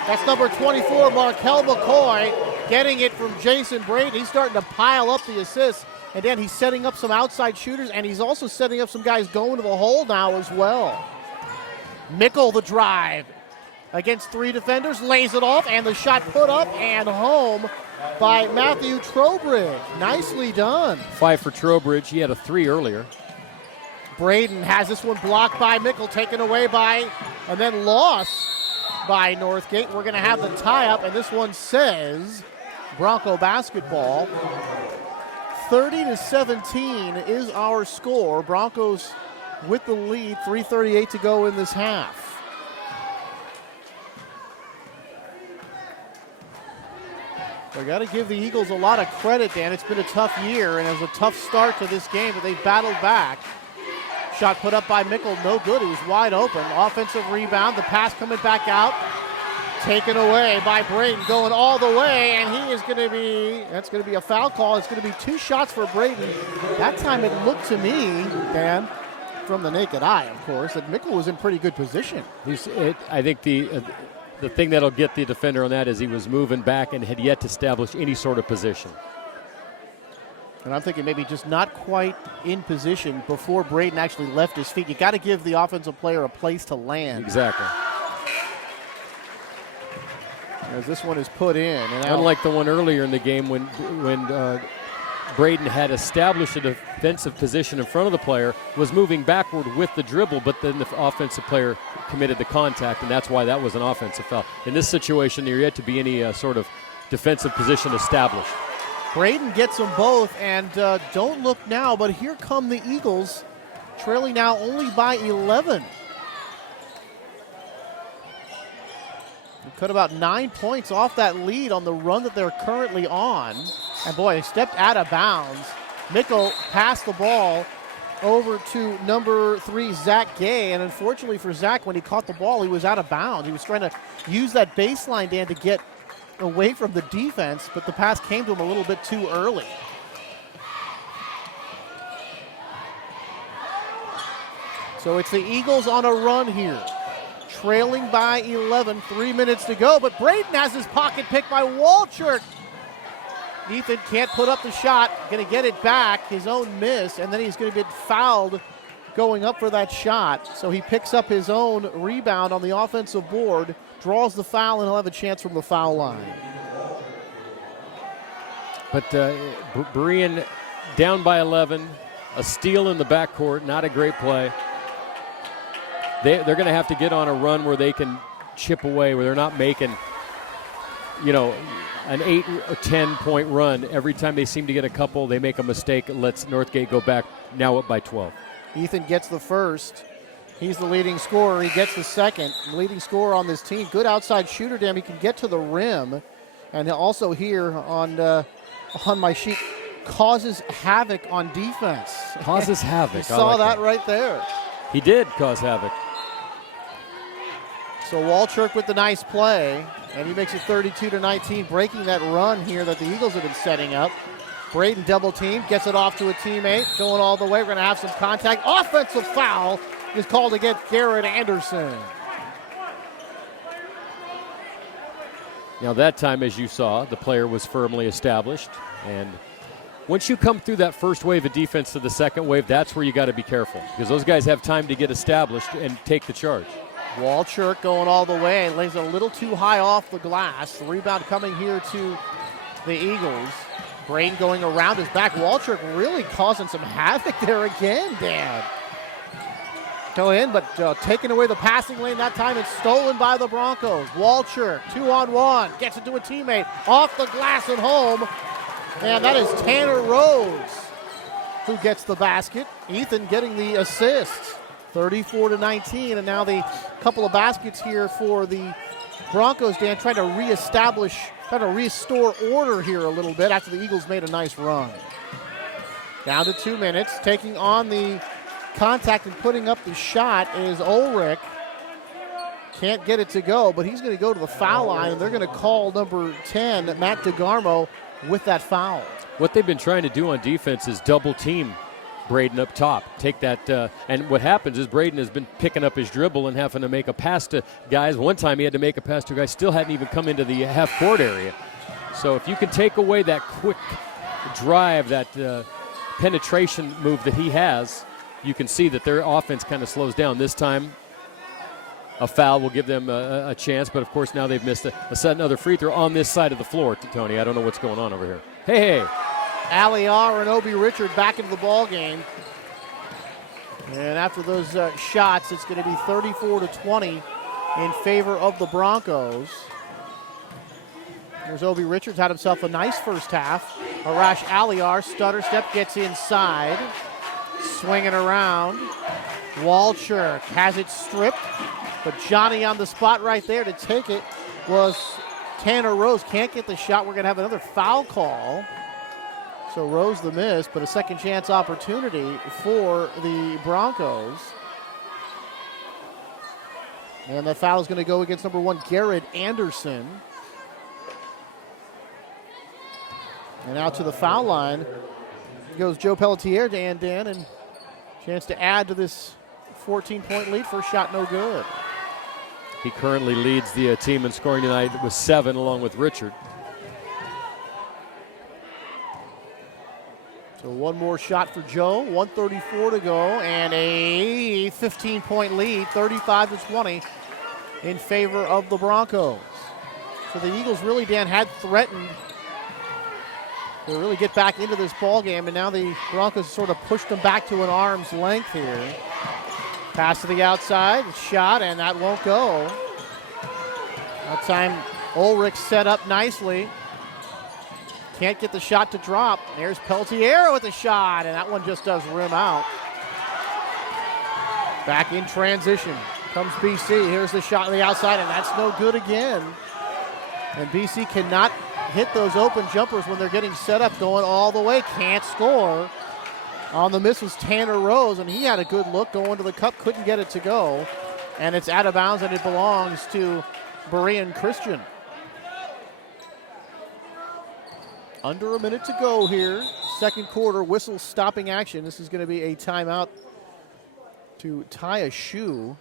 That's number 24, Markel McCoy, getting it from Jason Braden. He's starting to pile up the assists. And then he's setting up some outside shooters, and he's also setting up some guys going to the hole now as well. Mickle the drive against 3 defenders, lays it off, and the shot put up and home by Matthew Trowbridge. Nicely done. 5 for Trowbridge. He had a 3 earlier. Braden has this one blocked by Mickle, taken away by, and then lost by Northgate. We're going to have the tie-up, and this one says Bronco basketball. 30-17 is our score. Broncos with the lead, 3:38 to go in this half. I got to give the Eagles a lot of credit, Dan. It's been a tough year, and it was a tough start to this game, but they've battled back. Shot put up by Mickle, no good. He was wide open. Offensive rebound, the pass coming back out. Taken away by Braden, going all the way, and that's going to be a foul call. It's going to be 2 shots for Braden. That time it looked to me, Dan, from the naked eye, of course, that Mickle was in pretty good position. I think the thing that'll get the defender on that is he was moving back and had yet to establish any sort of position. And I'm thinking maybe just not quite in position before Braden actually left his feet. You got to give the offensive player a place to land. Exactly. As this one is put in. And unlike the one earlier in the game when Braden had established a defensive position in front of the player, was moving backward with the dribble, but then the offensive player committed the contact, and that's why that was an offensive foul. In this situation, there yet to be any sort of defensive position established. Braden gets them both, and don't look now, but here come the Eagles, trailing now only by 11. They cut about 9 points off that lead on the run that they're currently on. And boy, they stepped out of bounds. Mickle passed the ball over to number 3, Zach Gay, and unfortunately for Zach, when he caught the ball, he was out of bounds. He was trying to use that baseline, Dan, to get away from the defense, but the pass came to him a little bit too early. So it's the Eagles on a run here, trailing by 11, 3 minutes to go, but Braden has his pocket picked by Walchuk. Ethan can't put up the shot, going to get it back, his own miss, and then he's going to get fouled going up for that shot. So he picks up his own rebound on the offensive board, draws the foul, and he'll have a chance from the foul line. But Berean down by 11, a steal in the backcourt, not a great play. They're going to have to get on a run where they can chip away, where they're not making, an 8 or 10 point run. Every time they seem to get a couple, they make a mistake. It lets Northgate go back, now up by 12. Ethan gets the first. He's the leading scorer. He gets the second. Leading scorer on this team. Good outside shooter, damn. He can get to the rim. And also here on my sheet, causes havoc on defense. Causes havoc. You saw that right there. He did cause havoc. So Walchuk with the nice play, and he makes it 32-19, breaking that run here that the Eagles have been setting up. Braden double team, gets it off to a teammate, going all the way. We're going to have some contact. Offensive foul is called against Garrett Anderson. Now that time, as you saw, the player was firmly established. And once you come through that first wave of defense to the second wave, that's where you got to be careful, because those guys have time to get established and take the charge. Walchuk going all the way, lays a little too high off the glass. The rebound coming here to the Eagles. Braden going around his back. Walchuk really causing some havoc there again, Dan. Go in, but taking away the passing lane that time. It's stolen by the Broncos. Walchuk, 2-on-1, gets it to a teammate. Off the glass at home. And that is Tanner Rose who gets the basket. Ethan getting the assist. 34-19, and now the couple of baskets here for the Broncos, Dan, trying to restore order here a little bit after the Eagles made a nice run. Down to 2 minutes, taking on the contact and putting up the shot is Ulrich. Can't get it to go, but he's going to go to the foul line, and they're going to call number 10, Matt DeGarmo, with that foul. What they've been trying to do on defense is double team Braden up top. Take that, and what happens is Braden has been picking up his dribble and having to make a pass to guys. One time he had to make a pass to guys, still hadn't even come into the half-court area. So if you can take away that quick drive, that penetration move that he has, you can see that their offense kind of slows down. This time, a foul will give them a chance, but of course now they've missed another free throw on this side of the floor, Tony. I don't know what's going on over here. Hey. Aliar and Obi Richard back into the ball game. And after those shots, it's going to be 34-20 in favor of the Broncos. There's Obi Richards, had himself a nice first half. Arash Aliar, stutter step, gets inside. Swinging around. Walchuk has it stripped, but Johnny on the spot right there to take it was Tanner Rose. Can't get the shot. We're going to have another foul call. So Rose the miss, but a second chance opportunity for the Broncos. And that foul is going to go against number 1, Garrett Anderson. And out to the foul line goes Joe Pelletier, Dan, and chance to add to this 14-point lead. First shot no good. He currently leads the team in scoring tonight with 7 along with Richard. So one more shot for Joe, 1:34 to go, and a 15-point lead, 35-20 in favor of the Broncos. So the Eagles really, Dan, had threatened to really get back into this ball game, and now the Broncos sort of pushed them back to an arm's length here. Pass to the outside, shot, and that won't go. That time Ulrich set up nicely can't get the shot to drop. There's Peltier with a shot, and that one just does rim out. Back in transition comes BC. Here's the shot on the outside, and that's no good again. And BC cannot hit those open jumpers when they're getting set up, going all the way. Can't score. On the miss was Tanner Rose, and he had a good look going to the cup, couldn't get it to go. And it's out of bounds, and it belongs to Berean Christian. Under a minute to go here. Second quarter, whistle stopping action. This is going to be a timeout to tie a shoe.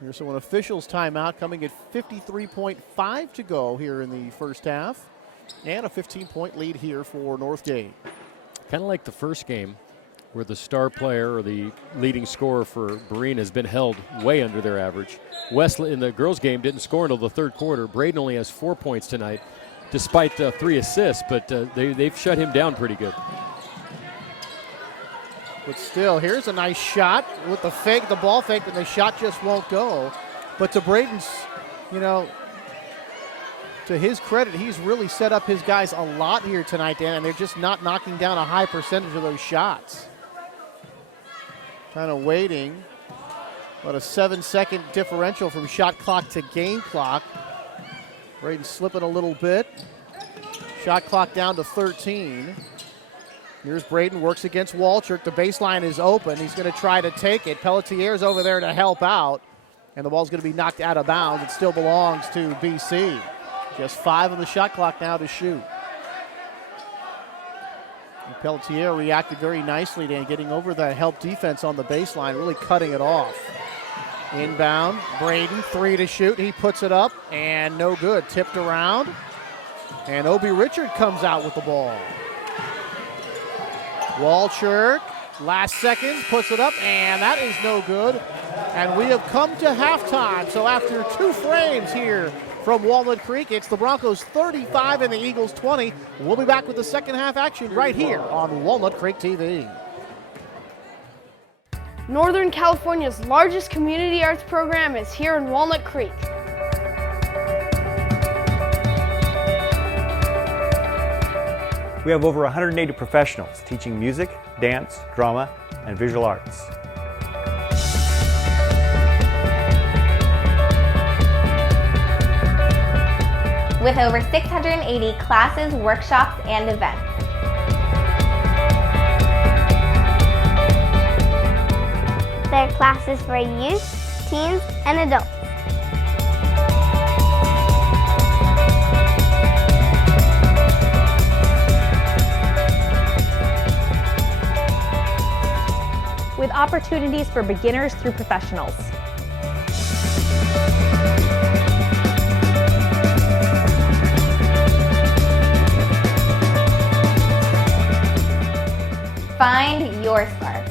Here's an officials timeout coming at 53.5 to go here in the first half. And a 15-point lead here for Northgate. Kind of like the first game where the star player or the leading scorer for Berean has been held way under their average. Wesley in the girls' game didn't score until the third quarter. Braden only has 4 points tonight, despite 3 assists, but they've shut him down pretty good. But still, here's a nice shot with the fake, the ball fake, and the shot just won't go. But to Braden's, to his credit, he's really set up his guys a lot here tonight, Dan, and they're just not knocking down a high percentage of those shots. Kind of waiting. About a 7-second differential from shot clock to game clock. Braden slipping a little bit. Shot clock down to 13. Here's Braden, works against Walchuk. The baseline is open. He's going to try to take it. Pelletier's over there to help out. And the ball's going to be knocked out of bounds. It still belongs to BC. Just 5 on the shot clock now to shoot. And Pelletier reacted very nicely to getting over the help defense on the baseline, really cutting it off. Inbound, Braden, 3 to shoot. He puts it up, and no good. Tipped around, and Obi Richard comes out with the ball. Walchuk, last second, puts it up, and that is no good. And we have come to halftime. So after 2 frames here from Walnut Creek, it's the Broncos 35 and the Eagles 20. We'll be back with the second half action right here on Walnut Creek TV. Northern California's largest community arts program is here in Walnut Creek. We have over 180 professionals teaching music, dance, drama, and visual arts. With over 680 classes, workshops, and events. There are classes for youth, teens, and adults. With opportunities for beginners through professionals. Find your spark.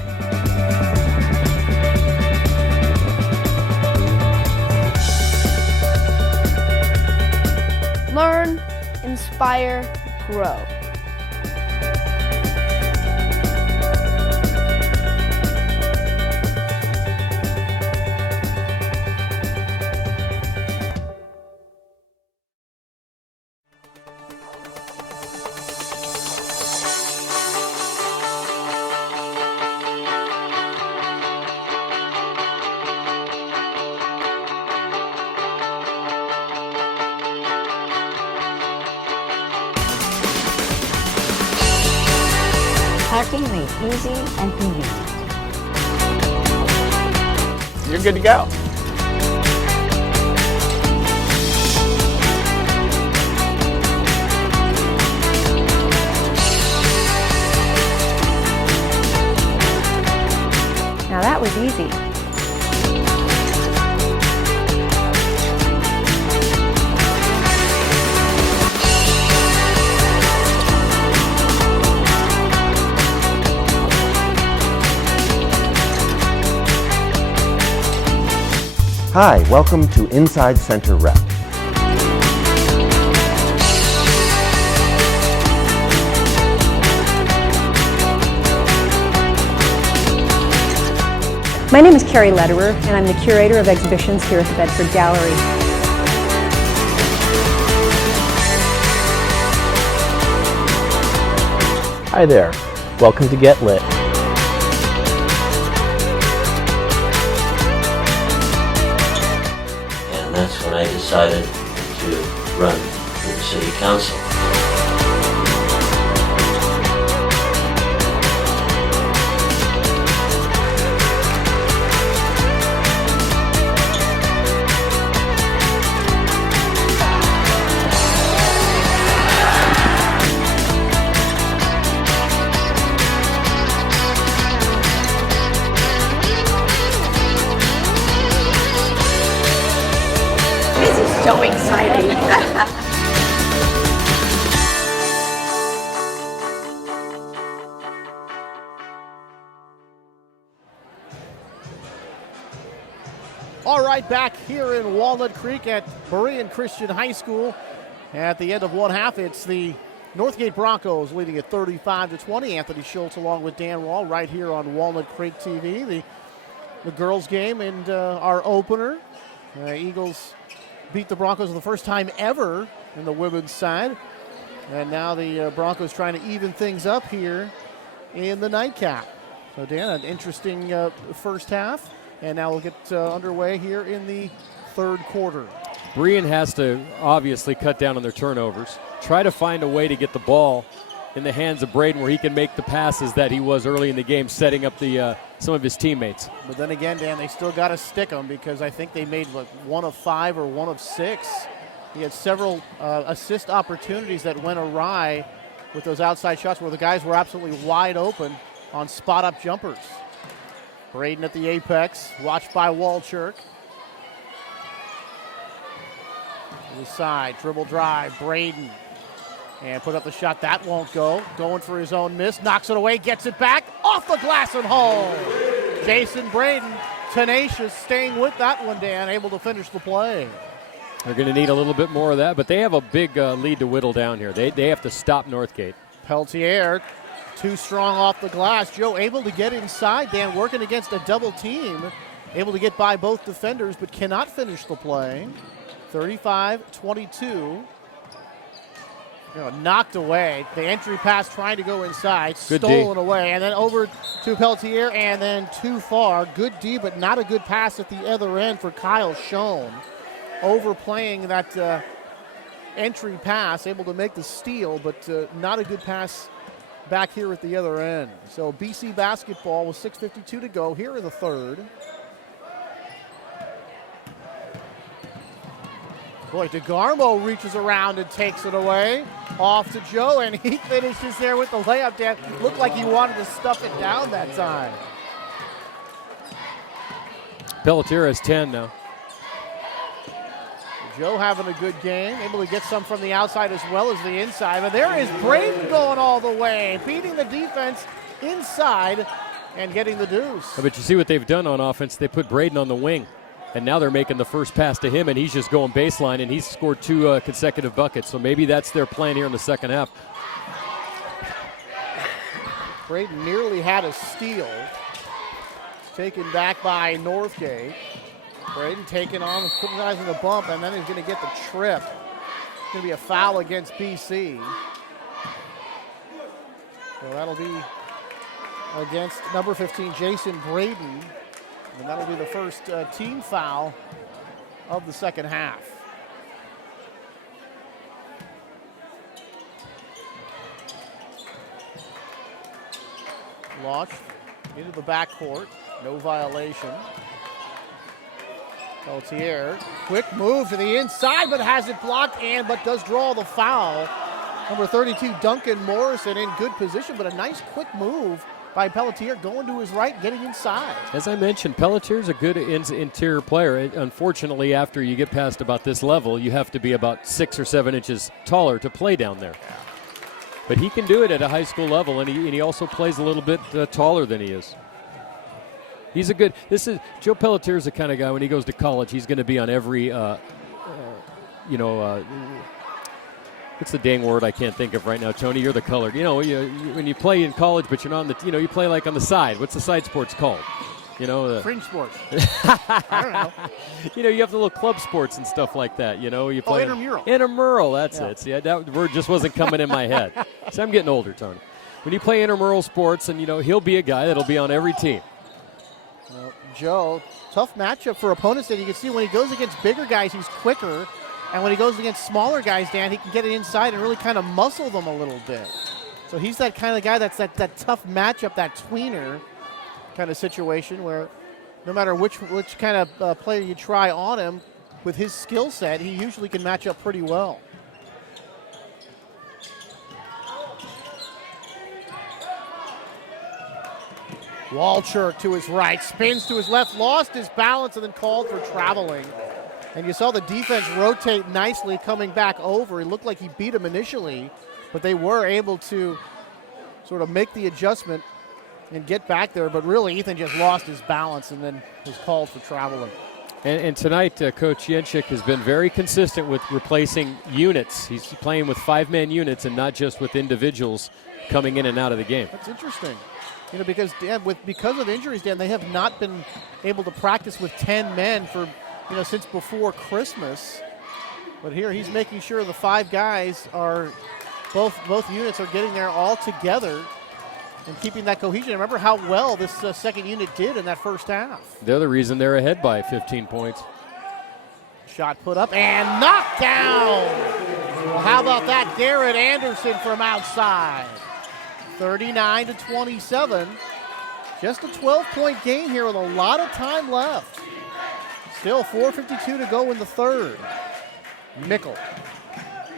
Learn, inspire, grow. Parking made easy and convenient. You're good to go. Now that was easy. Hi, welcome to Inside Center Rep. My name is Carrie Lederer, and I'm the curator of exhibitions here at the Bedford Gallery. Hi there, welcome to Get Lit. And that's when I decided to run for the city council. So exciting. All right, back here in Walnut Creek at Berean Christian High School. At the end of one half, it's the Northgate Broncos leading at 35-20. Anthony Schultz along with Dan Wall right here on Walnut Creek TV. The girls game and our opener. Eagles beat the Broncos for the first time ever in the women's side. And now the Broncos trying to even things up here in the nightcap. So, Dan, an interesting first half. And now we'll get underway here in the third quarter. Berean has to obviously cut down on their turnovers. Try to find a way to get the ball in the hands of Braden where he can make the passes that he was early in the game, setting up the some of his teammates. But then again, Dan, they still got to stick them because I think they made 1 of 5 or 1 of 6. He had several assist opportunities that went awry with those outside shots where the guys were absolutely wide open on spot-up jumpers. Braden at the apex, watched by Walchurk. To the side, dribble drive, Braden. And put up the shot, that won't go. Going for his own miss, knocks it away, gets it back, off the glass and home. Jason Braden, tenacious, staying with that one, Dan, able to finish the play. They're going to need a little bit more of that, but they have a big lead to whittle down here. They have to stop Northgate. Peltier, too strong off the glass. Joe able to get inside, Dan, working against a double team. Able to get by both defenders, but cannot finish the play. 35-22. Knocked away. The entry pass trying to go inside. Good stolen D. away. And then over to Peltier and then too far. Good D, but not a good pass at the other end for Kyle Schoen. Overplaying that entry pass. Able to make the steal, but not a good pass back here at the other end. So BC basketball with 6:52 to go here in the third. Boy, DeGarmo reaches around and takes it away. Off to Joe, and he finishes there with the layup, Dan. Looked like he wanted to stuff it down that time. Pelletier has 10 now. Joe having a good game, able to get some from the outside as well as the inside. But there is Braden going all the way, beating the defense inside and getting the deuce. But you see what they've done on offense. They put Braden on the wing. And now they're making the first pass to him, and he's just going baseline, and he's scored 2 consecutive buckets. So maybe that's their plan here in the second half. Braden nearly had a steal. Taken back by Northgate. Braden taking on, putting guys in the bump, and then he's going to get the trip. It's going to be a foul against BC. So that'll be against number 15, Jason Braden. And that'll be the first team foul of the second half. Launched into the backcourt. No violation. Peltier, quick move to the inside, but has it blocked but does draw the foul. Number 32, Duncan Morrison in good position, but a nice quick move by Pelletier going to his right, getting inside. As I mentioned, Pelletier's a good interior player. Unfortunately, after you get past about this level, you have to be about 6 or 7 inches taller to play down there. Yeah. But he can do it at a high school level, and he also plays a little bit taller than he is. He's a good. Joe Pelletier's the kind of guy when he goes to college, he's going to be on every, what's the dang word I can't think of right now, Tony? You're the color. When you play in college, but you're not on the, you play like on the side. What's the side sports called? Fringe sports. I don't know. You have the little club sports and stuff like that. You play intramural. Intramural, that's it. See, that word just wasn't coming in my head. So I'm getting older, Tony. when you play intramural sports, and he'll be a guy that'll be on every team. Well, Joe, tough matchup for opponents that you can see when he goes against bigger guys, he's quicker. And when he goes against smaller guys, Dan, he can get it inside and really kind of muscle them a little bit. So he's that kind of guy that's that tough matchup, that tweener kind of situation where no matter which kind of player you try on him, with his skill set, he usually can match up pretty well. Walchurch to his right, spins to his left, lost his balance, and then called for traveling. And you saw the defense rotate nicely coming back over. It looked like he beat him initially, but they were able to sort of make the adjustment and get back there. But really, Ethan just lost his balance and then was called for traveling. And tonight, Coach Jenchik has been very consistent with replacing units. He's playing with 5-man units and not just with individuals coming in and out of the game. That's interesting. Because Dan, because of injuries, Dan, they have not been able to practice with 10 men for since before Christmas. But here he's making sure the 5 guys are both units are getting there all together and keeping that cohesion. Remember how well this second unit did in that first half. They're the reason they're ahead by 15 points. Shot put up and knocked down. Well, how about that? Garrett Anderson from outside. 39-27. Just a 12-point game here with a lot of time left. Still 4:52 to go in the third. Mickle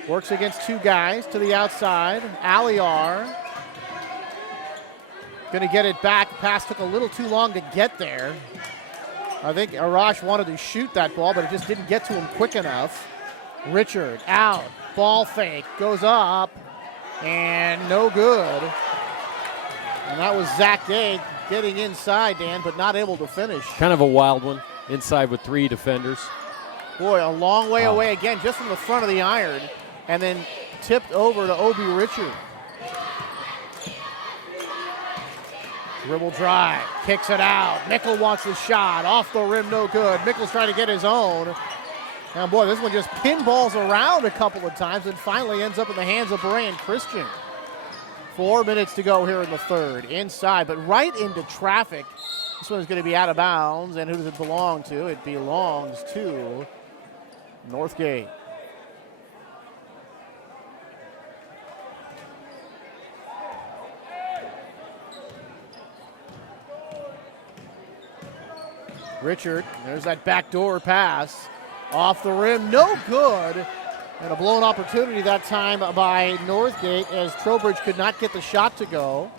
works against 2 guys to the outside. Aliar going to get it back. Pass took a little too long to get there. I think Arash wanted to shoot that ball, but it just didn't get to him quick enough. Richard out. Ball fake. Goes up. And no good. And that was Zach Gay getting inside, Dan, but not able to finish. Kind of a wild one. Inside with 3 defenders. Boy, a long way away again, just from the front of the iron. And then tipped over to Obi Richard. Dribble drive, kicks it out. Mickle wants the shot, off the rim, no good. Mickle's trying to get his own. And boy, this one just pinballs around a couple of times and finally ends up in the hands of Berean Christian. 4 minutes to go here in the third. Inside, but right into traffic. This one's going to be out of bounds, and who does it belong to? It belongs to Northgate. Richard, there's that backdoor pass. Off the rim, no good. And a blown opportunity that time by Northgate as Trowbridge could not get the shot to go.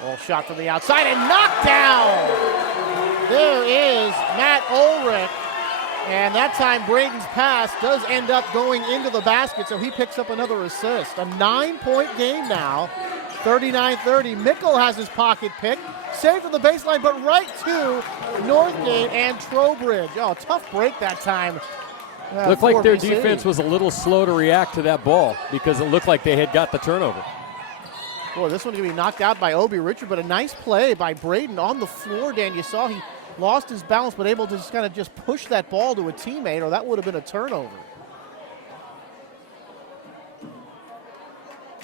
Ball shot from the outside and knocked down. There is Matt Ulrich. And that time Braden's pass does end up going into the basket, so he picks up another assist. A 9-point game now, 39-30. Mickle has his pocket pick. Saved from the baseline, but right to Northgate and Trowbridge. Oh, tough break that time. Looked like their defense was a little slow to react to that ball because it looked like they had got the turnover. Boy, this one's going to be knocked out by Obi Richard, but a nice play by Braden on the floor, Dan. You saw he lost his balance, but able to just kind of just push that ball to a teammate, or that would have been a turnover.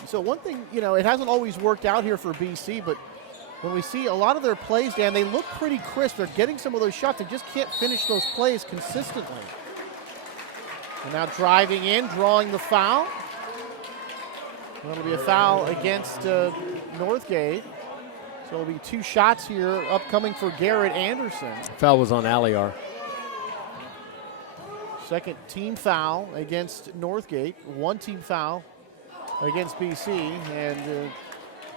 So one thing, it hasn't always worked out here for BC, but when we see a lot of their plays, Dan, they look pretty crisp. They're getting some of those shots. They just can't finish those plays consistently. And now driving in, drawing the foul. That'll be a foul against Northgate. So it'll be 2 shots here upcoming for Garrett Anderson. Foul was on Aliar. Second team foul against Northgate. 1 team foul against BC. And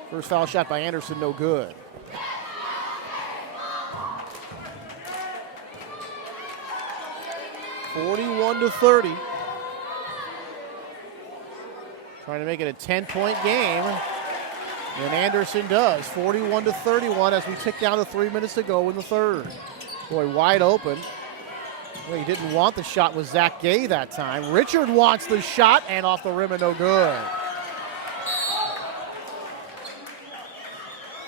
first foul shot by Anderson, no good. (41-30). Trying to make it a 10-point game. And Anderson does. 41-31 as we tick down to 3 minutes to go in the third. Boy, wide open. Well, he didn't want the shot with Zach Gay that time. Richard wants the shot and off the rim and no good.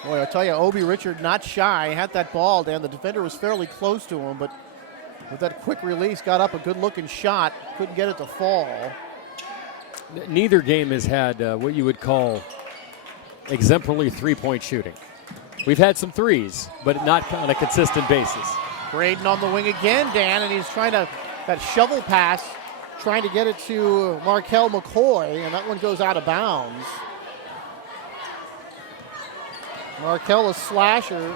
Boy, I'll tell you, Obi Richard not shy. Had that ball, Dan. The defender was fairly close to him, but with that quick release, got up a good-looking shot. Couldn't get it to fall. Neither game has had what you would call exemplary three-point shooting. We've had some threes, but not on a consistent basis. Braden on the wing again, Dan, and he's trying to, that shovel pass, trying to get it to Markel McCoy, and that one goes out of bounds. Markel, a slasher.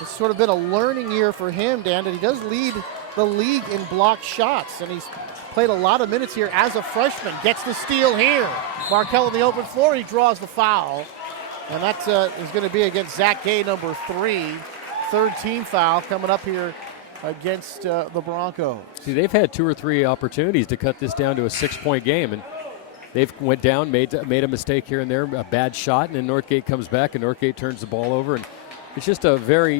It's sort of been a learning year for him, Dan, and he does lead the league in blocked shots, and he's played a lot of minutes here as a freshman. Gets the steal here. Markel on the open floor, he draws the foul, and that is going to be against Zach Gay, number 3. Third team foul coming up here against the Broncos. See, they've had 2 or 3 opportunities to cut this down to a 6-point game, and they've went down, made a mistake here and there, a bad shot, and then Northgate comes back, and Northgate turns the ball over, and it's just a very,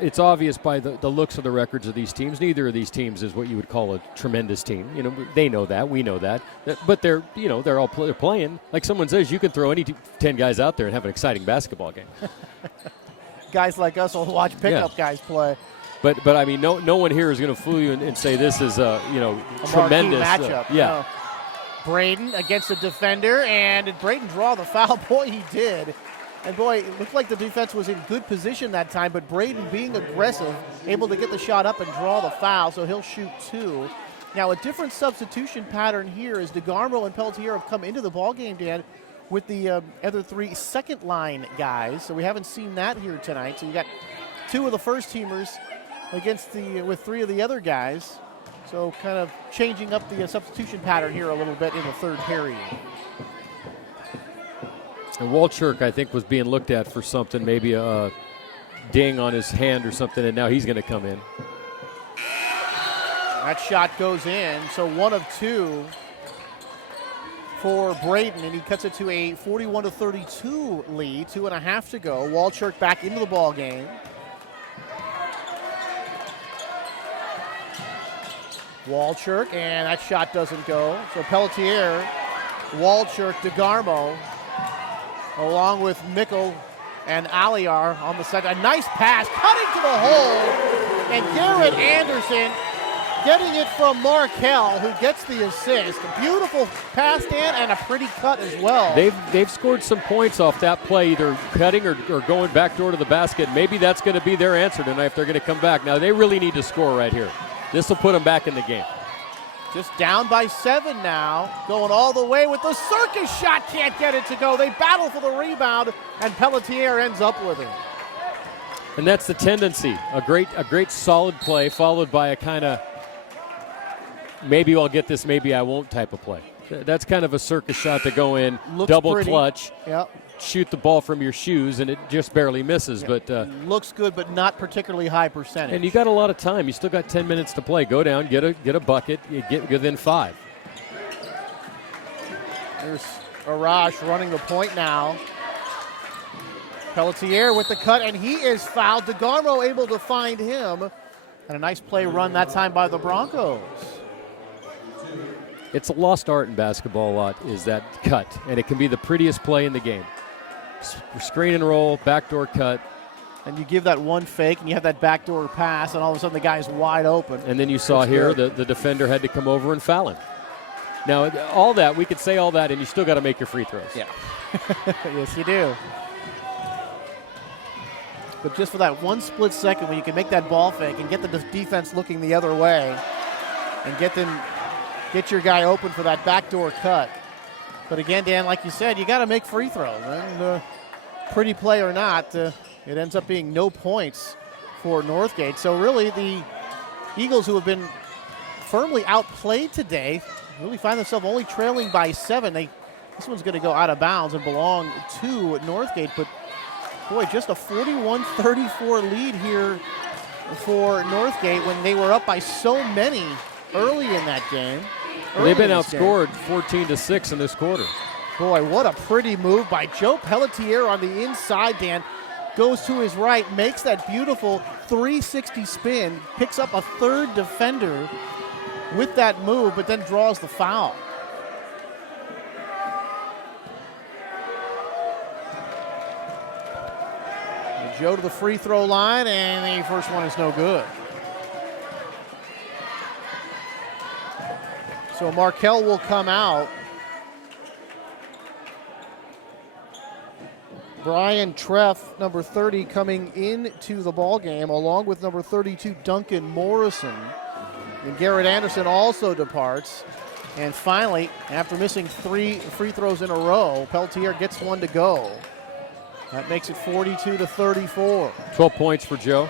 it's obvious by the looks of the records of these teams. Neither of these teams is what you would call a tremendous team. They know that, we know that, but they're all playing. Like someone says, you can throw any 10 guys out there and have an exciting basketball game. Guys like us will watch pickup guys play. But I mean, no one here is going to fool you and say this is a tremendous matchup. No. Braden against the defender, and did Braden draw the foul? Boy, he did. And boy, it looked like the defense was in good position that time, but Braden being aggressive, able to get the shot up and draw the foul, so he'll shoot 2. Now, a different substitution pattern here is DeGarmo and Pelletier have come into the ballgame, Dan, with the other 3 second-line guys, so we haven't seen that here tonight. So you got 2 of the first-teamers with 3 of the other guys, so kind of changing up the substitution pattern here a little bit in the third period. And Walchuk, I think, was being looked at for something, maybe a ding on his hand or something, and now he's going to come in. That shot goes in, so 1 of 2 for Braden, and he cuts it to a 41-32 lead, 2.5 to go. Walchuk back into the ball game. Walchuk, and that shot doesn't go. So Pelletier, Walchuk, DeGarmo, along with Mickle and Aliar on the side. A nice pass, cutting to the hole, and Garrett Anderson getting it from Markel, who gets the assist. A beautiful pass, Dan, and a pretty cut as well. They've scored some points off that play, either cutting or going backdoor to the basket. Maybe that's going to be their answer tonight if they're going to come back. Now, they really need to score right here. This will put them back in the game. Just down by 7 now, going all the way with the circus shot, can't get it to go. They battle for the rebound, and Pelletier ends up with it. And that's the tendency, a great solid play followed by a kind of maybe I'll get this, maybe I won't type of play. That's kind of a circus shot to go in, looks double pretty. clutch, yep. Shoot the ball from your shoes, and it just barely misses. Yep. But looks good, but not particularly high percentage. And you got a lot of time. You still got 10 minutes to play. Go down, get a bucket, you get within 5. There's Arash running the point now. Pelletier with the cut, and he is fouled. DeGarmo able to find him. And a nice play run that time by the Broncos. It's a lost art in basketball a lot, is that cut. And it can be the prettiest play in the game. Screen and roll, backdoor cut. And you give that one fake, and you have that backdoor pass, and all of a sudden the guy's wide open. And then you saw here the defender had to come over and foul him. Now, all that, we could say all that, and you still got to make your free throws. Yeah. Yes, you do. But just for that one split second when you can make that ball fake and get the defense looking the other way and get your guy open for that backdoor cut. But again, Dan, like you said, you got to make free throws. And pretty play or not, it ends up being no points for Northgate. So really the Eagles, who have been firmly outplayed today, really find themselves only trailing by 7. This one's going to go out of bounds and belong to Northgate. But boy, just a 41-34 lead here for Northgate when they were up by so many early in that game. They've been outscored 14-6 in this quarter. Boy, what a pretty move by Joe Pelletier on the inside, Dan. Goes to his right, makes that beautiful 360 spin, picks up a third defender with that move, but then draws the foul. And Joe to the free throw line, and the first one is no good. So Markel will come out. Brian Treff, number 30, coming into the ball game, along with number 32, Duncan Morrison. And Garrett Anderson also departs. And finally, after missing 3 free throws in a row, Pelletier gets one to go. That makes it 42-34. 12 points for Joe.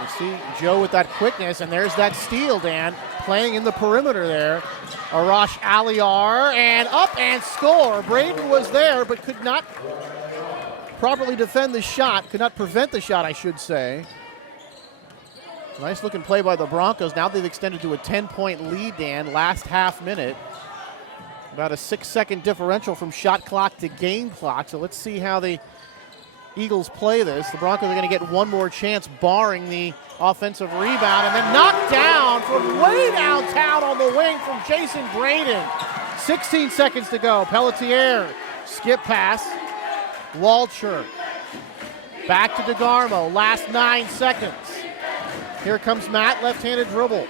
You see Joe with that quickness, and there's that steal, Dan, playing in the perimeter there. Arash Aliar, and up and score. Braden was there, but could not properly defend the shot, could not prevent the shot, I should say. Nice looking play by the Broncos. Now they've extended to a 10-point lead, Dan, last half minute. About a 6-second differential from shot clock to game clock. So let's see how the Eagles play this. The Broncos are going to get one more chance, barring the offensive rebound, and then knocked down from way downtown on the wing from Jason Braden. 16 seconds to go. Pelletier, skip pass. Walcher, back to DeGarmo, last 9 seconds. Here comes Matt, left-handed dribble.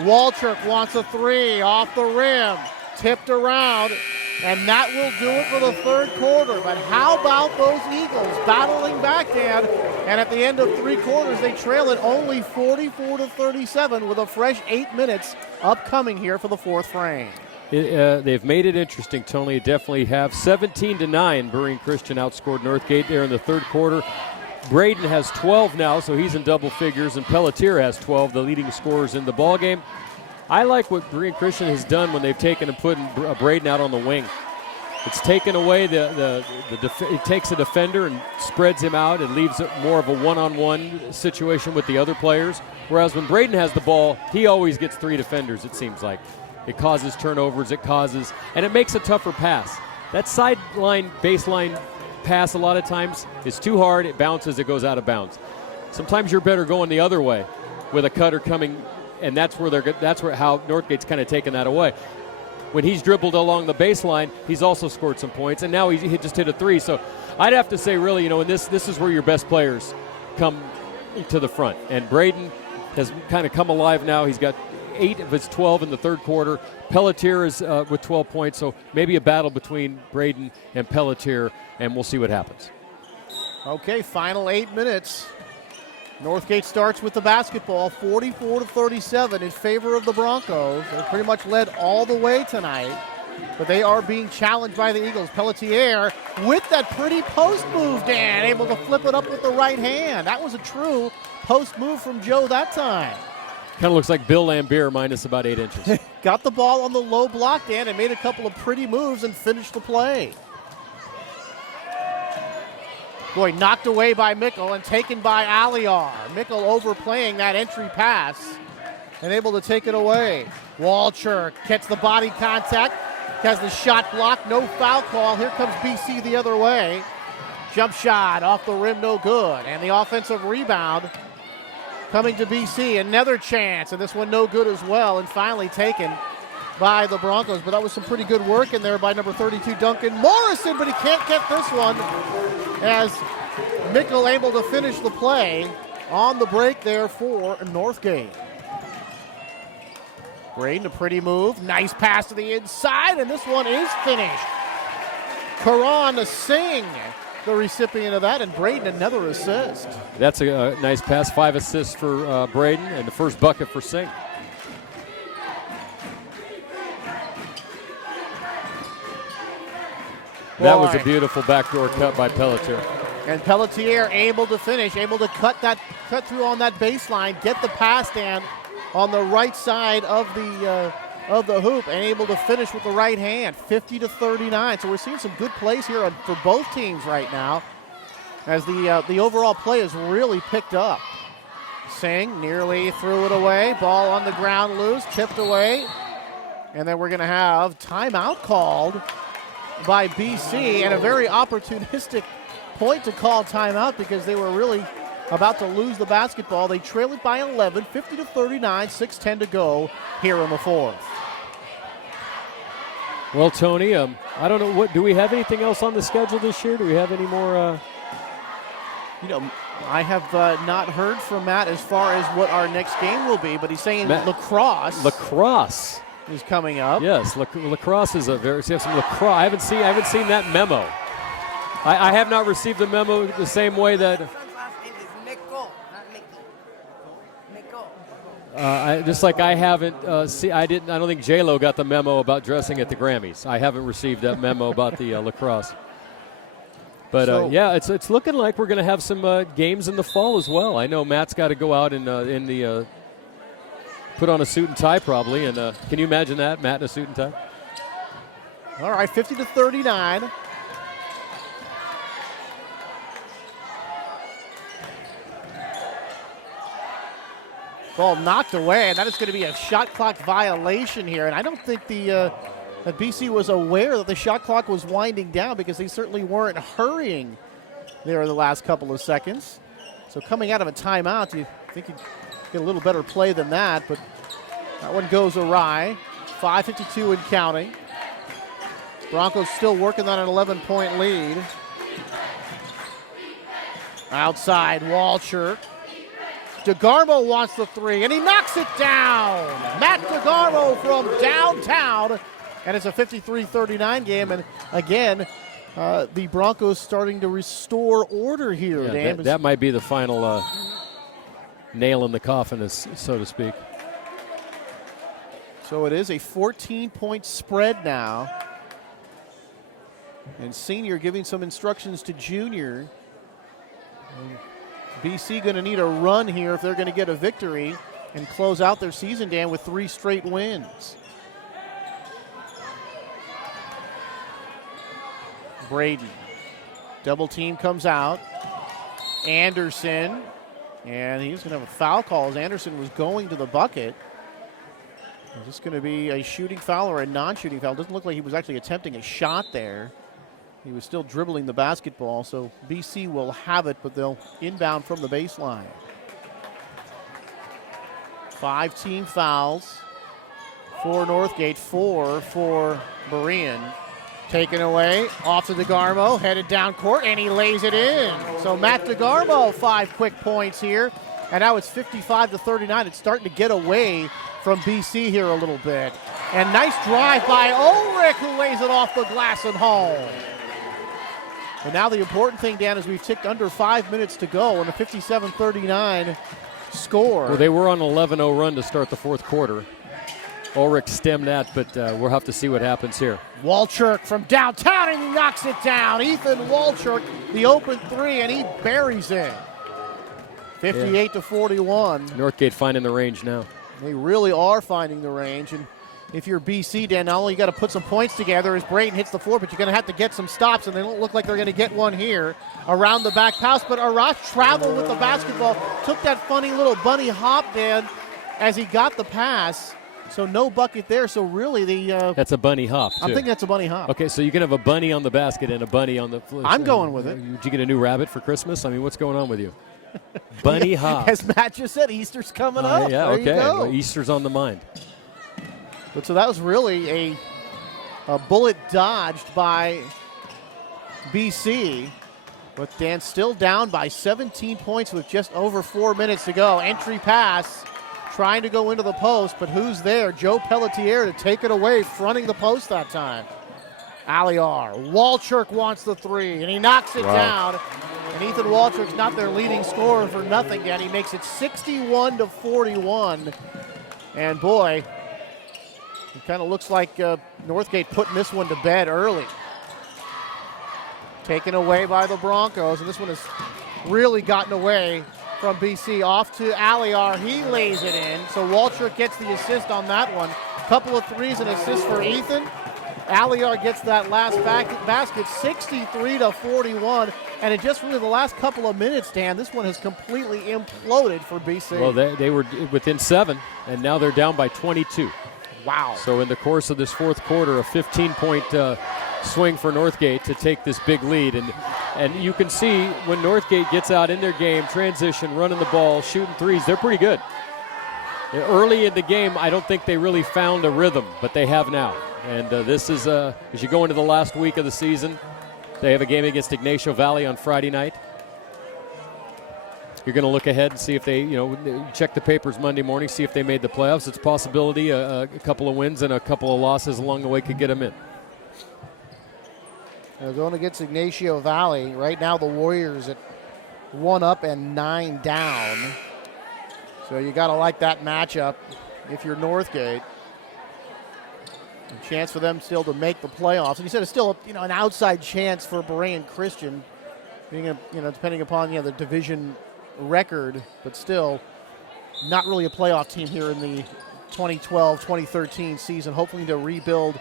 Walcher wants a 3, off the rim, tipped around, and that will do it for the third quarter. But how about those Eagles battling back, Dan? And at the end of 3 quarters, they trail it only 44-37 with a fresh 8 minutes upcoming here for the fourth frame. They've made it interesting, Tony. Definitely have. 17-9, Berean Christian outscored Northgate there in the third quarter. Braden has 12 now, so he's in double figures, and Pelletier has 12, the leading scorers in the ballgame. I like what Berean Christian has done when they've taken and put Braden out on the wing. It's taken away it takes a defender and spreads him out and leaves it more of a one-on-one situation with the other players. Whereas when Braden has the ball, he always gets 3 defenders, it seems like. It causes turnovers, and it makes a tougher pass. That sideline, baseline pass a lot of times is too hard, it bounces, it goes out of bounds. Sometimes you're better going the other way with a cutter coming, and that's where how Northgate's kind of taken that away. When he's dribbled along the baseline, he's also scored some points, and now he just hit a 3. So I'd have to say, really, and this is where your best players come to the front. And Braden has kind of come alive now. He's got 8 of his 12 in the third quarter. Pelletier is with 12 points, so maybe a battle between Braden and Pelletier, and we'll see what happens. Okay, final 8 minutes. Northgate starts with the basketball, 44-37 in favor of the Broncos. They pretty much led all the way tonight, but they are being challenged by the Eagles. Pelletier with that pretty post move, Dan, able to flip it up with the right hand. That was a true post move from Joe that time. Kind of looks like Bill Lambier minus about 8 inches. Got the ball on the low block, Dan, and made a couple of pretty moves and finished the play. Boy, knocked away by Mickle and taken by Aliar. Mickle overplaying that entry pass and able to take it away. Walcher gets the body contact, has the shot blocked, no foul call. Here comes BC the other way. Jump shot off the rim, no good. And the offensive rebound coming to BC. Another chance, and this one no good as well, and finally taken by the Broncos. But that was some pretty good work in there by number 32, Duncan Morrison, but he can't get this one as Mickle able to finish the play on the break there for Northgate. Braden, a pretty move. Nice pass to the inside, and this one is finished. Karan Singh, the recipient of that, and Braden another assist. That's a nice pass. 5 assists for Braden, and the first bucket for Singh. That was a beautiful backdoor cut by Pelletier. And Pelletier able to finish, able to cut through on that baseline, get the pass down on the right side of the hoop, and able to finish with the right hand, 50-39. So we're seeing some good plays here for both teams right now, as the overall play has really picked up. Singh nearly threw it away, ball on the ground loose, tipped away, and then we're going to have timeout called by BC, and a very opportunistic point to call timeout because they were really about to lose the basketball. They trail it by 11, 50-39, 6:10 to go here in the fourth. Well, Tony, I don't know, do we have anything else on the schedule this year? Do we have any more? I have not heard from Matt as far as what our next game will be, but he's saying lacrosse. Lacrosse is coming up. Yes, lacrosse is a very. So you have some lacrosse. I haven't seen that memo. I have not received the memo the same way that. Just like I haven't I don't think J-Lo got the memo about dressing at the Grammys. I haven't received that memo about the lacrosse. But yeah, it's looking like we're going to have some games in the fall as well. I know Matt's got to go out in the put on a suit and tie probably. And can you imagine that, Matt in a suit and tie? All right, 50-39. Ball knocked away, and that is going to be a shot clock violation here. And I don't think that BC was aware that the shot clock was winding down, because they certainly weren't hurrying there in the last couple of seconds. So coming out of a timeout, you think you'd get a little better play than that, but that one goes awry. 5:52 and counting. Broncos still working on an 11-point lead. Outside, Walchert. DeGarmo wants the three, and he knocks it down. Matt DeGarmo from downtown, and it's a 53-39 game. And again, the Broncos starting to restore order here. Yeah, that might be the final nail in the coffin, so to speak. So it is a 14-point spread now. And Senior giving some instructions to Junior. BC going to need a run here if they're going to get a victory and close out their season, Dan, with 3 straight wins. Braden. Double team comes out. Anderson. And he's going to have a foul call as Anderson was going to the bucket. Is this going to be a shooting foul or a non-shooting foul? Doesn't look like he was actually attempting a shot there. He was still dribbling the basketball, so BC will have it, but they'll inbound from the baseline. 5 team fouls for Northgate, 4 for Berean. Taken away, off to DeGarmo, headed down court, and he lays it in. So Matt DeGarmo, 5 quick points here, and now it's 55-39. It's starting to get away from BC here a little bit. And nice drive by Ulrich, who lays it off the glass and home. And now the important thing, Dan, is we've ticked under 5 minutes to go and a 57-39 score. Well, they were on an 11-0 run to start the fourth quarter. Ulrich stemmed that, but we'll have to see what happens here. Walchert from downtown, and he knocks it down. Ethan Walchert, the open three, and he buries it. 58-41. Northgate finding the range now. They really are finding the range. And if you're BC, Dan, not only you got to put some points together as Braden hits the floor, but you're going to have to get some stops, and they don't look like they're going to get one here. Around the back pass, but Arash traveled with the basketball, took that funny little bunny hop, Dan, as he got the pass. So no bucket there. So really that's a bunny hop, too. I'm thinking that's a bunny hop. Okay, so you can have a bunny on the basket and a bunny on the floor. I'm going with it. Did you get a new rabbit for Christmas? I mean, what's going on with you? Bunny hop. As Matt just said, Easter's coming up. Yeah, there okay. You go. Well, Easter's on the mind. But so that was really a bullet dodged by BC. But Dan still down by 17 points with just over 4 minutes to go. Entry pass, trying to go into the post, but who's there? Joe Pelletier to take it away, fronting the post that time. Aliar. Walchert wants the three, and he knocks it down. And Ethan Walchert's not their leading scorer for nothing yet. He makes it 61-41. And boy, it kind of looks like Northgate putting this one to bed early. Taken away by the Broncos, and this one has really gotten away from BC. Off to Aliar, he lays it in. So Walchert gets the assist on that one. Couple of threes and assists for Ethan. Aliar gets that last basket, 63-41. And in just really the last couple of minutes, Dan, this one has completely imploded for BC. Well, they were within 7, and now they're down by 22. Wow. So in the course of this fourth quarter, a 15-point swing for Northgate to take this big lead. And you can see when Northgate gets out in their game, transition, running the ball, shooting threes, they're pretty good. Early in the game, I don't think they really found a rhythm, but they have now. And this is, as you go into the last week of the season, they have a game against Ignacio Valley on Friday night. You're going to look ahead and see if they, check the papers Monday morning, see if they made the playoffs. It's a possibility a couple of wins and a couple of losses along the way could get them in. They're going against Ignacio Valley. Right now the Warriors at 1 up and 9 down. So you got to like that matchup if you're Northgate. A chance for them still to make the playoffs. And you said it's still an outside chance for Berean Christian, being depending upon the division record, but still not really a playoff team here in the 2012-2013 season. Hopefully to rebuild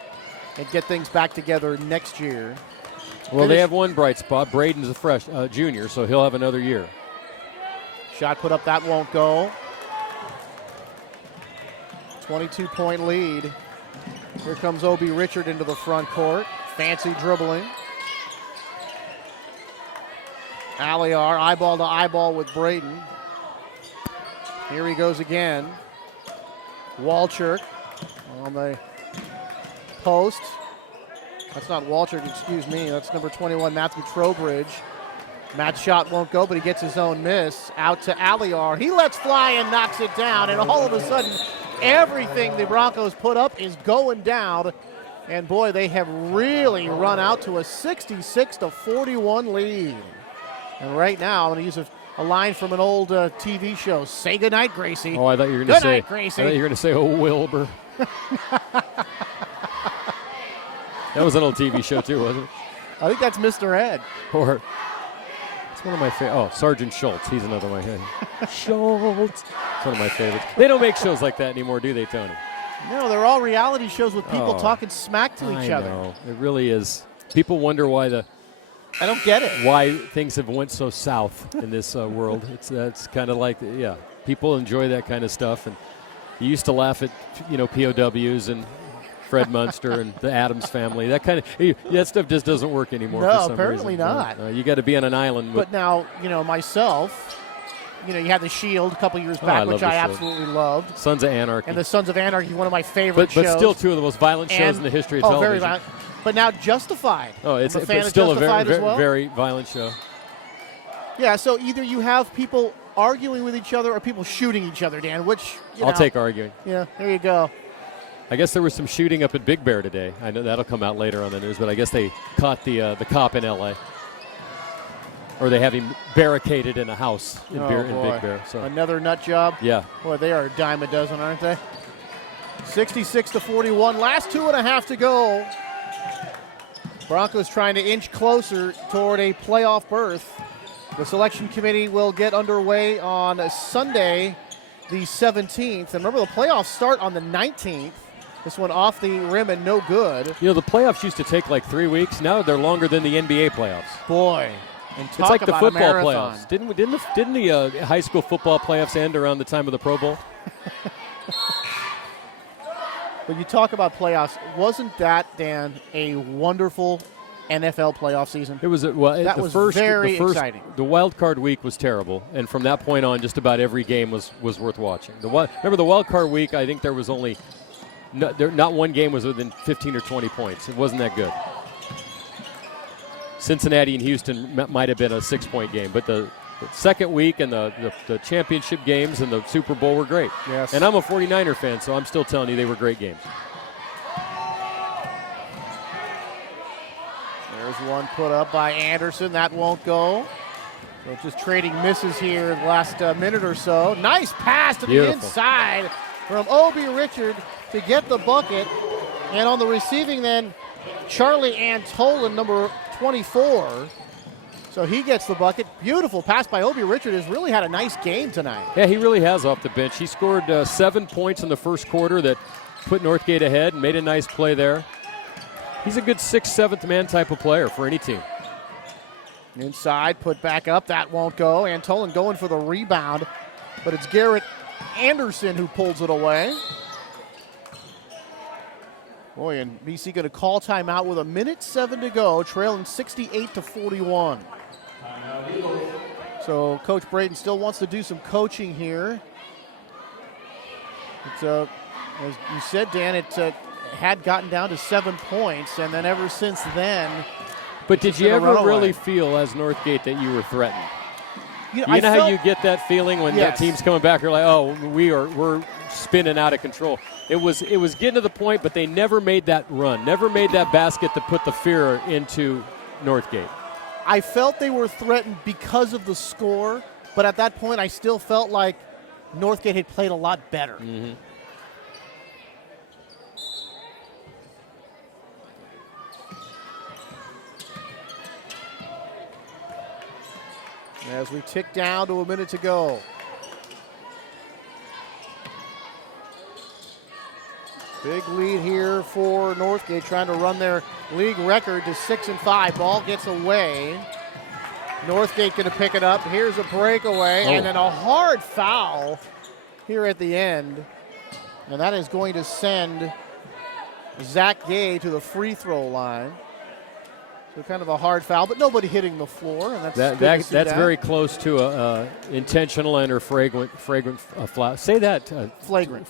and get things back together next year. Well, they have one bright spot. Braden's a junior, so he'll have another year. Shot put up, that won't go. 22-point lead. Here comes Obi Richard into the front court. Fancy dribbling. Aliar, eyeball to eyeball with Braden. Here he goes again. Walchuk on the post. That's not Walchuk, excuse me. That's number 21, Matthew Trowbridge. Matt's shot won't go, but he gets his own miss. Out to Aliar. He lets fly and knocks it down, and all of a sudden, everything the Broncos put up is going down. And boy, they have really run out to a 66-41 lead. And right now, I'm going to use a line from an old TV show. Say goodnight, Gracie. Oh, I thought you were going to say. Good night, Gracie. I thought you were going to say, oh, Wilbur. That was an old TV show too, wasn't it? I think that's Mr. Ed. Or it's one of my favorites. Oh, Sergeant Schultz. He's another one. Schultz. It's one of my favorites. They don't make shows like that anymore, do they, Tony? No, they're all reality shows with people talking smack to each other. I know. It really is. People wonder why I don't get it. Why things have went so south in this world. It's kind of like, people enjoy that kind of stuff. And you used to laugh at, POWs and Fred Munster and the Addams Family. That stuff just doesn't work anymore. No, for some apparently reason. not. You got to be on an island. But now, myself, you had the Shield a couple years back, which I absolutely loved. Sons of Anarchy. And the Sons of Anarchy, one of my favorite shows. But still two of the most violent shows in the history of television. Very violent. But now Justified. Oh, it's but still a very, well. very violent show. Yeah, so either you have people arguing with each other or people shooting each other, Dan, which, I'll take arguing. Yeah, there you go. I guess there was some shooting up at Big Bear today. I know that'll come out later on the news, but I guess they caught the cop in L.A. Or they have him barricaded in a house in Big Bear. So another nut job. Yeah. Boy, they are a dime a dozen, aren't they? 66-41. Last 2.5 to go. Broncos trying to inch closer toward a playoff berth. The selection committee will get underway on Sunday, the 17th. And remember, the playoffs start on the 19th. This one off the rim and no good. The playoffs used to take like 3 weeks. Now they're longer than the NBA playoffs. Boy. And it's like the football playoffs. Didn't the high school football playoffs end around the time of the Pro Bowl? But you talk about playoffs. Wasn't that, Dan, a wonderful NFL playoff season? It was. Very exciting. The wild card week was terrible, and from that point on, just about every game was worth watching. Remember the wild card week? I think there was only not one game was within 15 or 20 points. It wasn't that good. Cincinnati and Houston might have been a 6-point game, but the second week and the championship games and the Super Bowl were great. Yes. And I'm a 49er fan, so I'm still telling you they were great games. There's one put up by Anderson. That won't go. So just trading misses here in the last minute or so. Nice pass to the inside from Obi Richard to get the bucket. And on the receiving end, Charlie Antolin, number 24. So he gets the bucket. Beautiful pass by Obi Richard. Has really had a nice game tonight. Yeah, he really has off the bench. He scored 7 points in the first quarter that put Northgate ahead and made a nice play there. He's a good 6th, 7th man type of player for any team. Inside, put back up. That won't go. Antolin going for the rebound, but it's Garrett Anderson who pulls it away. Boy, and BC going to call timeout with 1:07 to go, trailing 68-41. So Coach Braden still wants to do some coaching here. It's, as you said, Dan, it had gotten down to 7 points, and then ever since then. But did you ever really feel as Northgate that you were threatened? You know how you get that feeling when that team's coming back? You're like, oh, we're spinning out of control. It was getting to the point, but they never made that run, never made that basket to put the fear into Northgate. I felt they were threatened because of the score, but at that point I still felt like Northgate had played a lot better. Mm-hmm. As we tick down to a minute to go. Big lead here for Northgate, trying to run their league record to 6-5. Ball gets away. Northgate going to pick it up. Here's a breakaway, and then a hard foul here at the end. And that is going to send Zach Gay to the free throw line. So kind of a hard foul, but nobody hitting the floor, and that's very close to a intentional and or flagrant foul. Say that. Flagrant.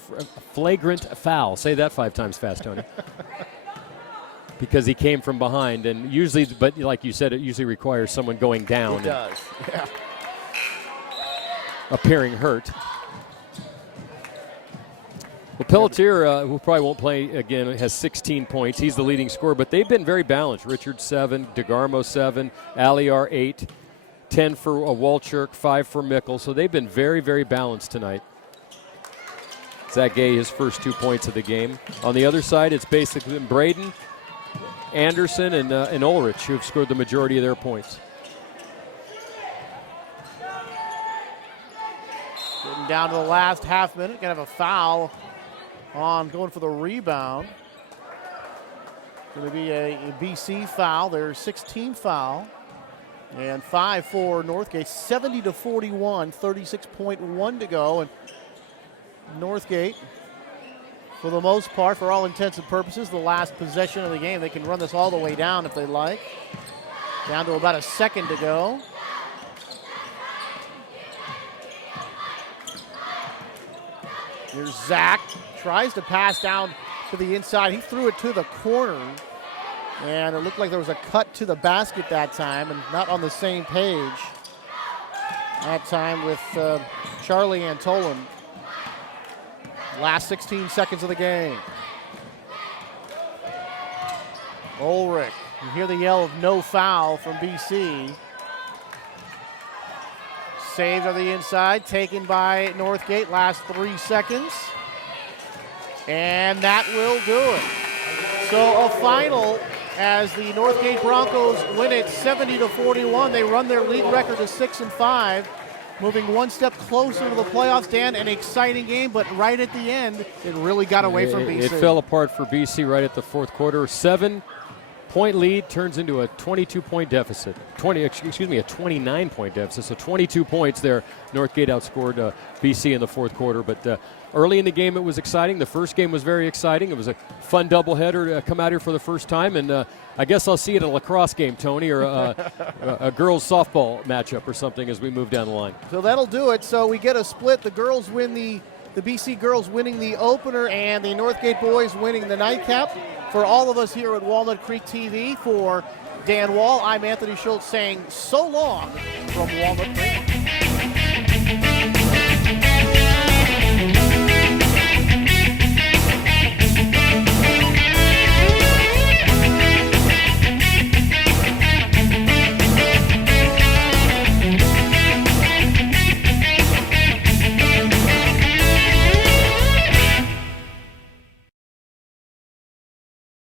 Flagrant foul. Say that 5 times fast, Tony. Because he came from behind, and usually, but like you said, it usually requires someone going down. It does. Yeah. Appearing hurt. Well, Pelletier, who probably won't play again, has 16 points. He's the leading scorer, but they've been very balanced. Richard 7, DeGarmo 7, Aliar 8, 10 for Walchuk, 5 for Mickle. So they've been very, very balanced tonight. Zach Gay, his first 2 points of the game. On the other side, it's basically Braden, Anderson, and Ulrich who have scored the majority of their points. Getting down to the last half minute, gonna have a foul on going for the rebound. Going to be a BC foul, their 16th foul. And 5 for Northgate, 70-41, 36.1 to go. And Northgate, for the most part, for all intents and purposes, the last possession of the game. They can run this all the way down if they like. Down to about a second to go. Here's Zach, tries to pass down to the inside. He threw it to the corner, and it looked like there was a cut to the basket that time, and not on the same page that time with Charlie Antolin. Last 16 seconds of the game. Ulrich, you hear the yell of no foul from BC. Saved on the inside, taken by Northgate. Last 3 seconds. And that will do it. So a final as the Northgate Broncos win it 70-41. They run their league record to 6-5, moving one step closer to the playoffs. Dan, an exciting game, but right at the end, it really got away from BC. It fell apart for BC right at the fourth quarter. 7-point lead turns into a 22-point deficit. A 29-point deficit. So 22 points there. Northgate outscored BC in the fourth quarter. But early in the game, it was exciting. The first game was very exciting. It was a fun doubleheader to come out here for the first time. And I guess I'll see it at a lacrosse game, Tony, or a girls softball matchup or something as we move down the line. So that'll do it. So we get a split. The girls win the BC girls winning the opener and the Northgate boys winning the nightcap. For all of us here at Walnut Creek TV, for Dan Wall, I'm Anthony Schultz saying so long from Walnut Creek.